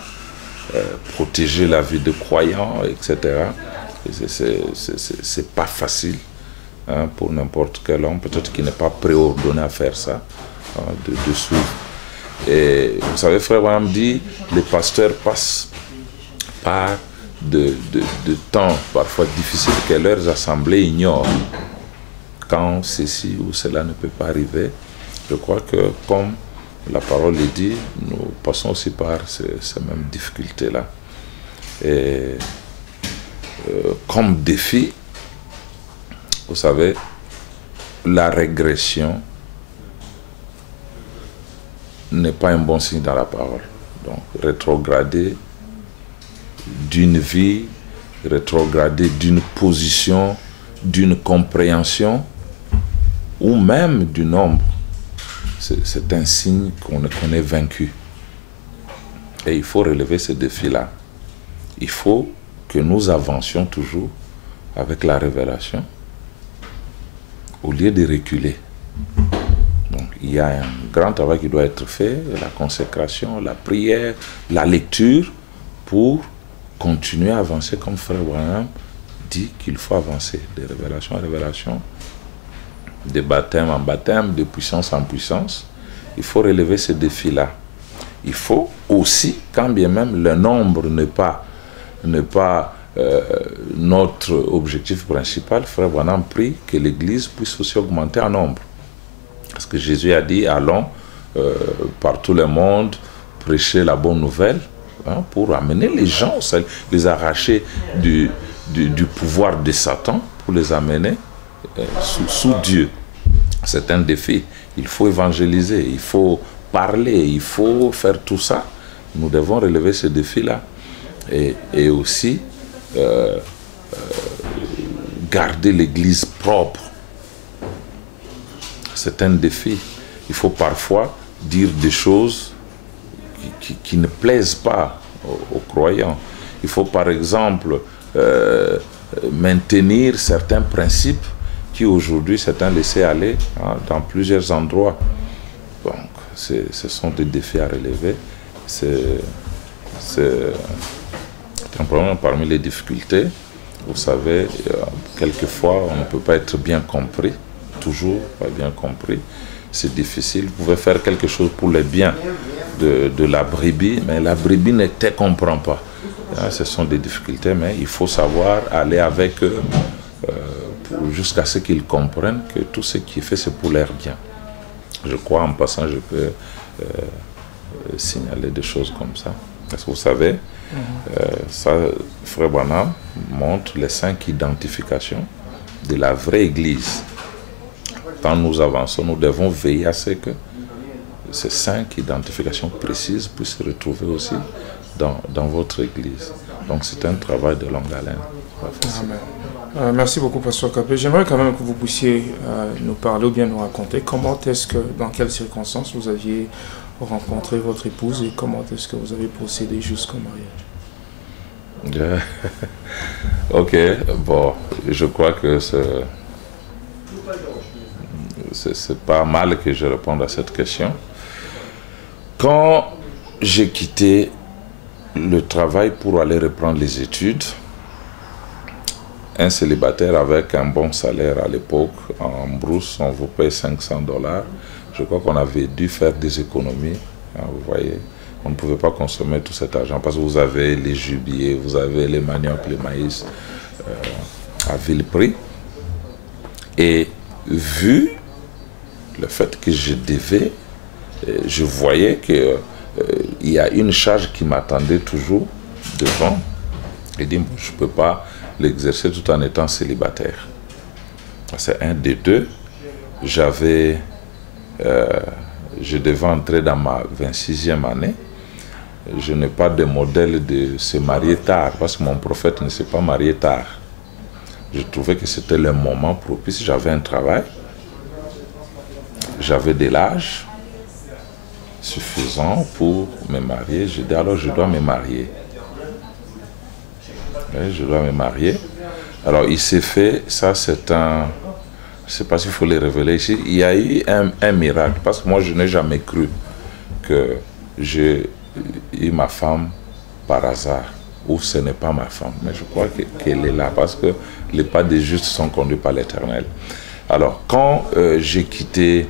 Protéger la vie de croyants, etc. C'est pas facile pour n'importe quel homme, peut-être qu'il n'est pas préordonné à faire ça, de suivre. Et vous savez, Frère Branham dit, les pasteurs passent par de temps parfois difficiles que leurs assemblées ignorent. Quand ceci ou cela ne peut pas arriver, je crois que, comme la parole le dit, nous passons aussi par ces mêmes difficultés-là. Et comme défi, vous savez, la régression n'est pas un bon signe dans la parole. Donc, rétrograder d'une vie, rétrograder d'une position, d'une compréhension, ou même du nombre, c'est un signe qu'on est vaincu. Et il faut relever ce défi-là. Il faut que nous avancions toujours avec la révélation, au lieu de reculer. Donc, il y a un grand travail qui doit être fait, la consécration, la prière, la lecture, pour continuer à avancer comme Frère Branham dit qu'il faut avancer, de révélation en révélation, de baptême en baptême, de puissance en puissance. Il faut relever ce défi-là. Il faut aussi, quand bien même le nombre n'est pas notre objectif principal, Frère Branham prie que l'Église puisse aussi augmenter en nombre. Parce que Jésus a dit, allons par tout le monde prêcher la bonne nouvelle, hein, pour amener les gens, les arracher du pouvoir de Satan, pour les amener sous Dieu. C'est un défi. Il faut évangéliser, il faut parler, il faut faire tout ça. Nous devons relever ce défi-là. Et aussi garder l'Église propre. C'est un défi. Il faut parfois dire des choses qui ne plaisent pas aux croyants. Il faut par exemple maintenir certains principes qui aujourd'hui certains laissés aller, hein, dans plusieurs endroits. Donc ce sont des défis à relever. C'est un problème parmi les difficultés. Vous savez, quelquefois on ne peut pas être bien compris, toujours pas bien compris. C'est difficile. Vous pouvez faire quelque chose pour le bien de la brebis, mais la brebis ne te comprend pas. Ce sont des difficultés, mais il faut savoir aller avec eux jusqu'à ce qu'ils comprennent que tout ce qui est fait, c'est pour leur bien. Je crois, en passant, je peux signaler des choses comme ça. Parce que vous savez, ça, Frère Branham montre les 5 identifications de la vraie Église. Quand nous avançons, nous devons veiller à ce que ces 5 identifications précises puissent se retrouver aussi dans votre Église. Donc c'est un travail de longue haleine. Amen. Merci beaucoup, Pasteur Capé. J'aimerais quand même que vous puissiez nous parler ou bien nous raconter comment est-ce que, dans quelles circonstances vous aviez rencontré votre épouse et comment est-ce que vous avez procédé jusqu'au mariage. Ok, bon, je crois que c'est pas mal que je réponde à cette question. Quand j'ai quitté le travail pour aller reprendre les études, un célibataire avec un bon salaire à l'époque, en brousse, on vous paye $500. Je crois qu'on avait dû faire des économies. Hein, vous voyez, on ne pouvait pas consommer tout cet argent parce que vous avez les gibiers, vous avez les maniocs, les maïs à vil prix. Et vu le fait que je devais, je voyais qu'il y a une charge qui m'attendait toujours devant. Et dit, je ne peux pas l'exercer tout en étant célibataire. C'est un des deux. Je devais entrer dans ma 26e année. Je n'ai pas de modèle de se marier tard, parce que mon prophète ne s'est pas marié tard. Je trouvais que c'était le moment propice. J'avais un travail, j'avais de l'âge suffisant pour me marier. Je dis alors je dois me marier. Je dois me marier. Alors il s'est fait, ça c'est un, je ne sais pas s'il faut le révéler ici, il y a eu un miracle, parce que moi je n'ai jamais cru que j'ai eu ma femme par hasard, ou ce n'est pas ma femme, mais je crois qu'elle est là, parce que les pas des justes sont conduits par l'Éternel. Alors quand j'ai quitté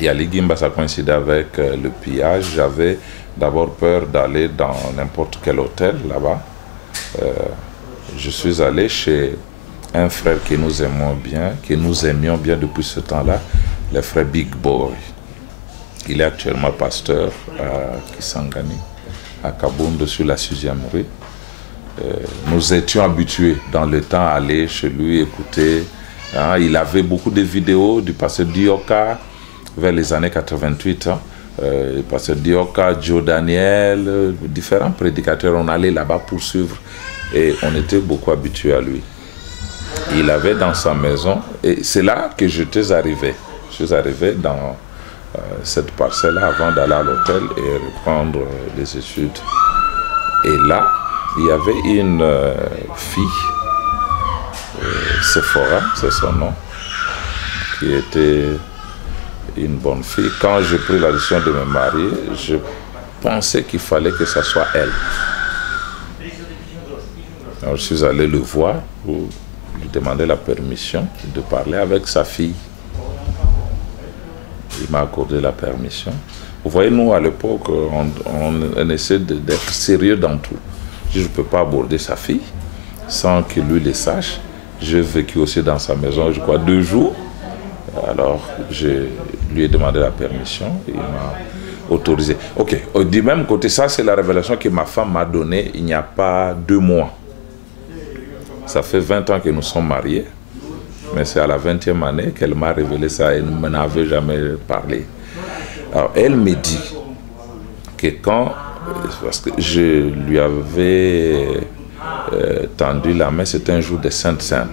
Yali Gimba, ça coïncidait avec le pillage, j'avais d'abord peur d'aller dans n'importe quel hôtel là-bas. Je suis allé chez un frère que nous aimions bien depuis ce temps-là, le frère Big Boy. Il est actuellement pasteur à Kisangani, à Kabondo, sur la 6e rue. Nous étions habitués dans le temps à aller chez lui, écouter. Hein, il avait beaucoup de vidéos du pasteur Dioka vers les années 88. Hein. Le pasteur Dioka, Joe Daniel, différents prédicateurs, on allait là-bas pour suivre et on était beaucoup habitués à lui. Il avait dans sa maison, et c'est là que j'étais arrivé. Je suis arrivé dans cette parcelle-là avant d'aller à l'hôtel et reprendre les études. Et là, il y avait une fille, Sephora, c'est son nom, qui était une bonne fille. Quand j'ai pris la décision de me marier, je pensais qu'il fallait que ce soit elle. Alors, je suis allé le voir pour lui demander la permission de parler avec sa fille. Il m'a accordé la permission. Vous voyez, nous, à l'époque, on essaie d'être sérieux dans tout. Je ne peux pas aborder sa fille sans que lui le sache. J'ai vécu aussi dans sa maison, je crois, 2 jours. Alors, je lui ai demandé la permission. Il m'a autorisé. Ok, du même côté, ça, c'est la révélation que ma femme m'a donnée il n'y a pas 2 mois. Ça fait 20 ans que nous sommes mariés. Mais c'est à la 20e année qu'elle m'a révélé ça. Elle ne m'en avait jamais parlé. Alors, elle me dit que parce que je lui avais tendu la main, c'était un jour de Sainte Seine.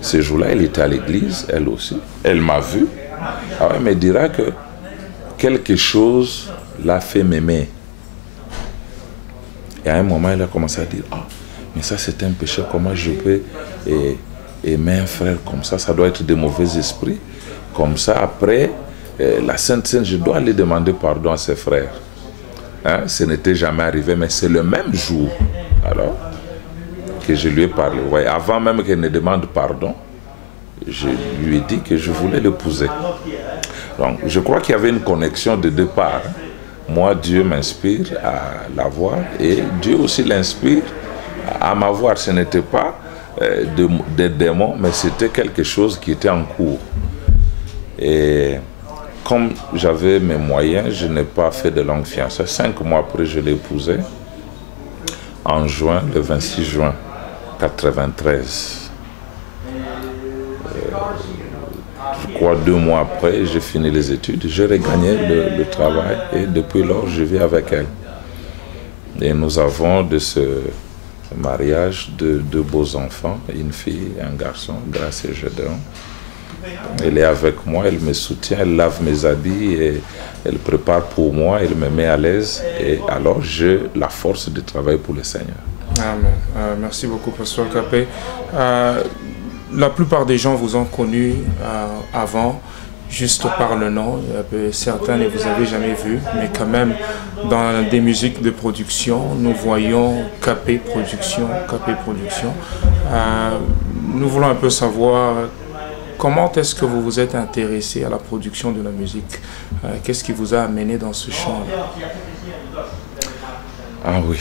Ce jour-là, elle était à l'église, elle aussi. Elle m'a vu. Alors, elle me dira que quelque chose l'a fait m'aimer. Et à un moment, elle a commencé à dire, ah, mais ça c'est un péché, comment je peux aimer un frère comme ça, ça doit être de mauvais esprits. Comme ça, après la Sainte Seine, je dois aller demander pardon à ses frères. Hein? Ce n'était jamais arrivé, mais c'est le même jour alors que je lui ai parlé. Ouais, avant même qu'elle ne demande pardon, je lui ai dit que je voulais l'épouser. Donc, je crois qu'il y avait une connexion de 2 parts. Moi, Dieu m'inspire à la voir et Dieu aussi l'inspire à m'avoir. Ce n'était pas des démons, mais c'était quelque chose qui était en cours. Et comme j'avais mes moyens, je n'ai pas fait de longue fiançailles. 5 mois après, je l'ai épousée en juin, le 26 juin 1993. Je crois 2 mois après, j'ai fini les études, j'ai regagné le travail et depuis lors, je vis avec elle. Et nous avons de ce mariage 2 beaux enfants, une fille et un garçon, Grâce et Gédéon. Elle est avec moi, elle me soutient, elle lave mes habits et elle prépare pour moi, elle me met à l'aise et alors j'ai la force de travailler pour le Seigneur. Amen. Merci beaucoup, Pasteur Capé. La plupart des gens vous ont connu avant, juste par le nom. Certains ne vous avez jamais vu, mais quand même, dans des musiques de production, nous voyons Capé Production, Capé Production. Nous voulons un peu savoir comment est-ce que vous vous êtes intéressé à la production de la musique. Qu'est-ce qui vous a amené dans ce champ-là? Ah oui.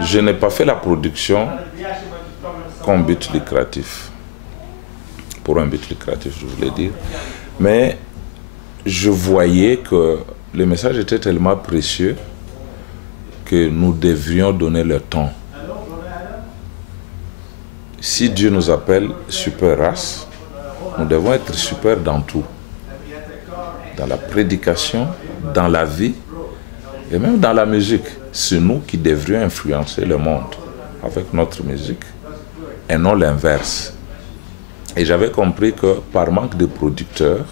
Je n'ai pas fait la production comme but lucratif. Pour un but lucratif, je voulais dire. Mais je voyais que le message était tellement précieux que nous devrions donner le temps. Si Dieu nous appelle super race, nous devons être super dans tout. Dans la prédication, dans la vie et même dans la musique. C'est nous qui devrions influencer le monde avec notre musique et non l'inverse. Et j'avais compris que par manque de producteurs,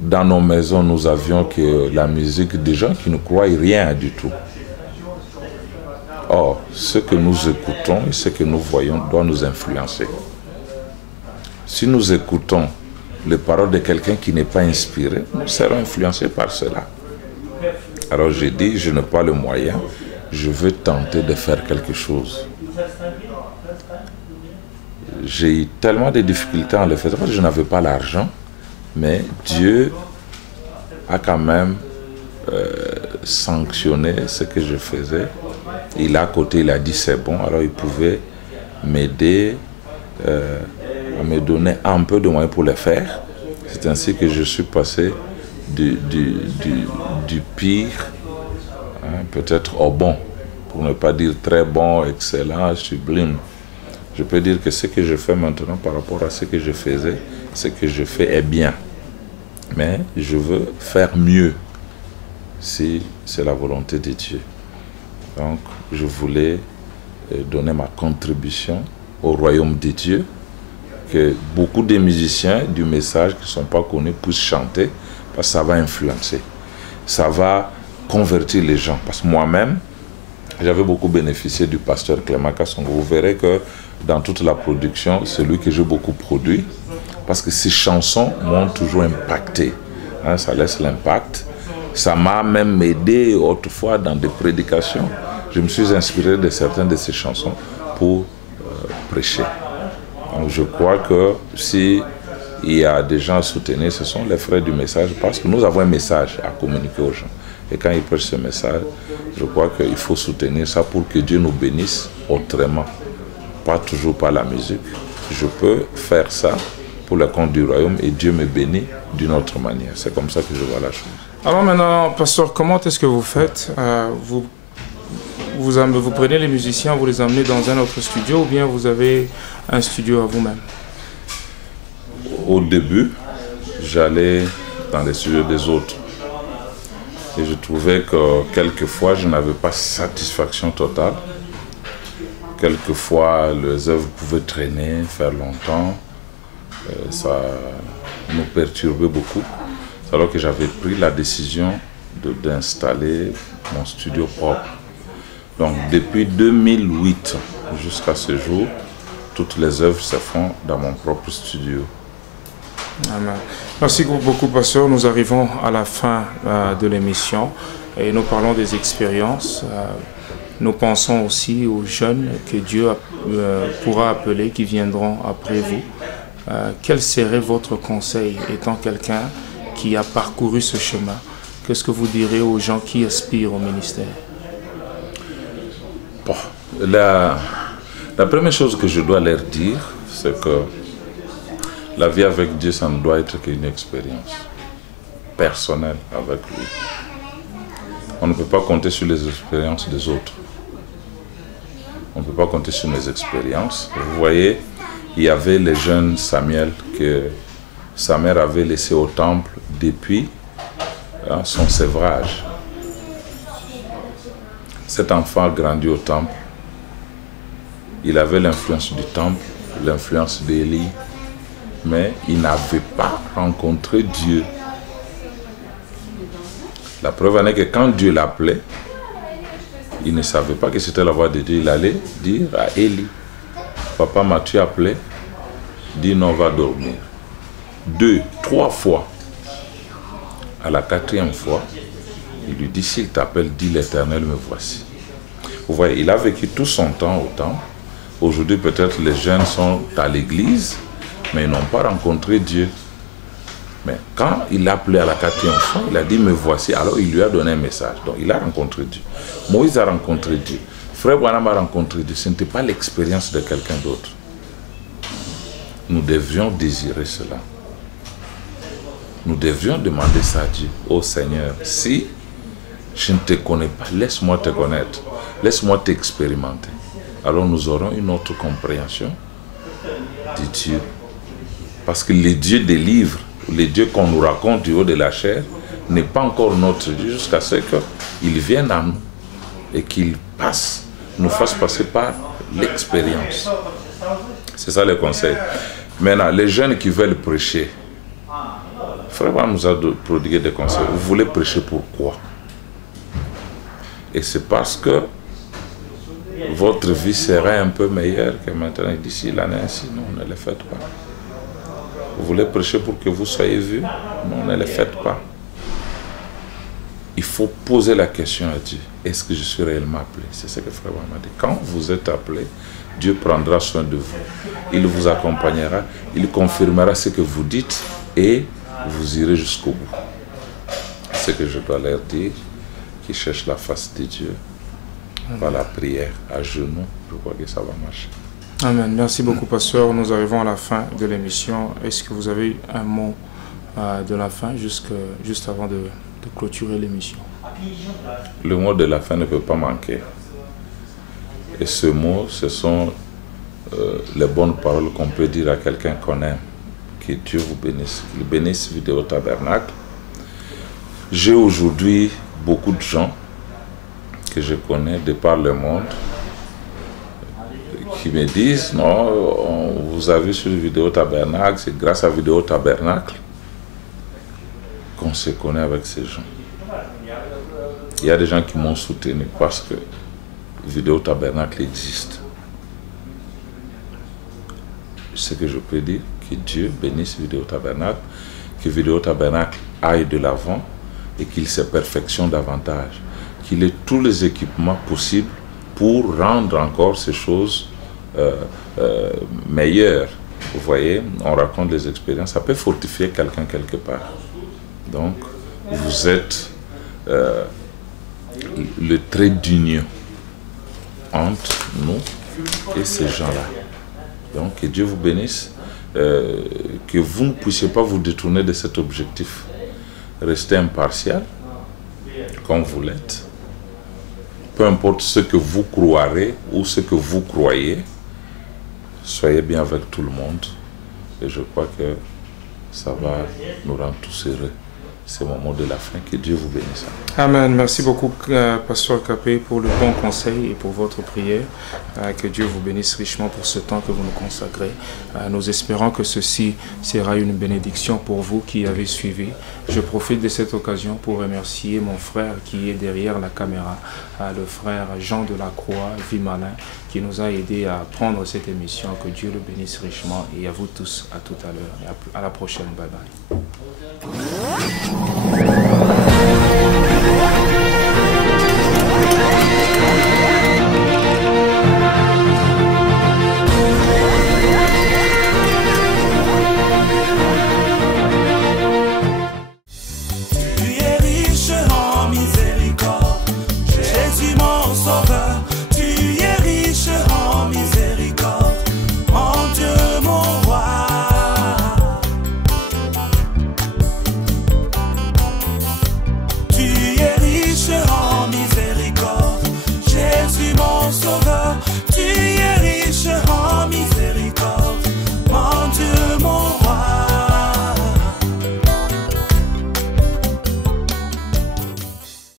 dans nos maisons, nous avions que la musique des gens qui ne croient rien du tout. Or, ce que nous écoutons et ce que nous voyons doit nous influencer. Si nous écoutons les paroles de quelqu'un qui n'est pas inspiré, nous serons influencés par cela. Alors j'ai dit, je n'ai pas le moyen, je veux tenter de faire quelque chose. J'ai eu tellement de difficultés en le faisant parce que je n'avais pas l'argent, mais Dieu a quand même sanctionné ce que je faisais. Il à côté, il a dit c'est bon, alors il pouvait m'aider à me donner un peu de moyens pour le faire. C'est ainsi que je suis passé du pire, hein, peut-être au bon, pour ne pas dire très bon, excellent, sublime. Je peux dire que ce que je fais maintenant par rapport à ce que je faisais, ce que je fais est bien. Mais je veux faire mieux si c'est la volonté de Dieu. Donc, je voulais donner ma contribution au royaume de Dieu, que beaucoup de musiciens du message qui ne sont pas connus puissent chanter, parce que ça va influencer. Ça va convertir les gens. Parce que moi-même, j'avais beaucoup bénéficié du pasteur Clément Kassongo. Vous verrez que dans toute la production, celui que j'ai beaucoup produit, parce que ces chansons m'ont toujours impacté. Hein, ça laisse l'impact. Ça m'a même aidé autrefois dans des prédications. Je me suis inspiré de certaines de ces chansons pour prêcher. Donc je crois que si il y a des gens à soutenir, ce sont les frères du message, parce que nous avons un message à communiquer aux gens. Et quand ils prêchent ce message, je crois qu'il faut soutenir ça pour que Dieu nous bénisse autrement, pas toujours par la musique. Je peux faire ça pour le compte du royaume et Dieu me bénit d'une autre manière. C'est comme ça que je vois la chose. Alors maintenant, pasteur, comment est-ce que vous faites? Vous prenez les musiciens, vous les emmenez dans un autre studio ou bien vous avez un studio à vous-même? Au début, j'allais dans les studios des autres. Et je trouvais que quelquefois, je n'avais pas satisfaction totale. Quelquefois, les œuvres pouvaient traîner, faire longtemps. Ça nous perturbait beaucoup. Alors que j'avais pris la décision d'installer mon studio propre. Donc depuis 2008 jusqu'à ce jour, toutes les œuvres se font dans mon propre studio. Amen. Merci beaucoup, pasteur. Nous arrivons à la fin de l'émission et nous parlons des expériences. Nous pensons aussi aux jeunes que Dieu pourra appeler, qui viendront après vous. Quel serait votre conseil, étant quelqu'un qui a parcouru ce chemin? Qu'est-ce que vous direz aux gens qui aspirent au ministère? Bon, la première chose que je dois leur dire, c'est que la vie avec Dieu, ça ne doit être qu'une expérience personnelle avec lui. On ne peut pas compter sur les expériences des autres. On ne peut pas compter sur mes expériences. Vous voyez, il y avait le jeune Samuel que sa mère avait laissé au temple depuis son sévrage. Cet enfant a grandi au temple. Il avait l'influence du temple, l'influence d'Élie, mais il n'avait pas rencontré Dieu. La preuve en est que quand Dieu l'appelait, il ne savait pas que c'était la voix de Dieu. Il allait dire à Élie, « Papa, m'as-tu appelé? Dis non, va dormir. » 2, 3 fois. À la 4e fois, il lui dit, s'il t'appelle, dis l'Éternel, me voici. Vous voyez, il a vécu tout son temps au temple. Aujourd'hui, peut-être les jeunes sont à l'église, mais ils n'ont pas rencontré Dieu. Mais quand il l'a appelé à la 4e fois, il a dit, me voici. Alors il lui a donné un message. Donc il a rencontré Dieu. Moïse a rencontré Dieu. Frère Branham a rencontré Dieu. Ce n'était pas l'expérience de quelqu'un d'autre. Nous devions désirer cela. Nous devions demander ça à Dieu. Oh Seigneur, si je ne te connais pas, laisse-moi te connaître. Laisse-moi t'expérimenter. Alors nous aurons une autre compréhension de Dieu. Parce que les dieux des livres, les dieux qu'on nous raconte du haut de la chair, n'est pas encore notre Dieu jusqu'à ce qu'il vienne à nous et qu'il nous fasse passer par l'expérience. C'est ça le conseil. Maintenant, les jeunes qui veulent prêcher, Frère nous a prodigué des conseils. Vous voulez prêcher pourquoi? Et c'est parce que votre vie sera un peu meilleure que maintenant. D'ici l'année, sinon ne le faites pas. Vous voulez prêcher pour que vous soyez vus? Non, ne le faites pas. Il faut poser la question à Dieu. Est-ce que je suis réellement appelé? C'est ce que Frère m'a dit. Quand vous êtes appelé, Dieu prendra soin de vous. Il vous accompagnera, il confirmera ce que vous dites et vous irez jusqu'au bout. C'est ce que je dois leur dire, qui cherchent la face de Dieu par la prière à genoux. Je crois que ça va marcher. Amen. Merci beaucoup, pasteur. Nous arrivons à la fin de l'émission. Est-ce que vous avez un mot de la fin, juste avant de clôturer l'émission? Le mot de la fin ne peut pas manquer. Et ce mot, ce sont les bonnes paroles qu'on peut dire à quelqu'un qu'on aime. Que Dieu vous bénisse. Qu'il bénisse Vidéo Tabernacle. J'ai aujourd'hui beaucoup de gens que je connais de par le monde qui me disent, non, on vous a vu sur Vidéo Tabernacle, c'est grâce à Vidéo Tabernacle qu'on se connaît avec ces gens. Il y a des gens qui m'ont soutenu parce que Vidéo Tabernacle existe. ce que je peux dire, que Dieu bénisse Vidéo Tabernacle, que Vidéo Tabernacle aille de l'avant et qu'il se perfectionne davantage, qu'il ait tous les équipements possibles pour rendre encore ces choses meilleures. Vous voyez, on raconte des expériences, ça peut fortifier quelqu'un quelque part. Donc, vous êtes le trait d'union entre nous et ces gens-là. Donc, que Dieu vous bénisse, que vous ne puissiez pas vous détourner de cet objectif. Restez impartial, comme vous l'êtes. Peu importe ce que vous croirez ou ce que vous croyez, soyez bien avec tout le monde. Et je crois que ça va nous rendre tous heureux. C'est mon mot de la fin. Que Dieu vous bénisse. Amen. Merci beaucoup, Pasteur Capé, pour le bon conseil et pour votre prière. Que Dieu vous bénisse richement pour ce temps que vous nous consacrez. Nous espérons que ceci sera une bénédiction pour vous qui avez suivi. Je profite de cette occasion pour remercier mon frère qui est derrière la caméra, le frère Jean de la Croix, Vimalin, qui nous a aidé à prendre cette émission. Que Dieu le bénisse richement et à vous tous, à tout à l'heure et à la prochaine. Bye bye.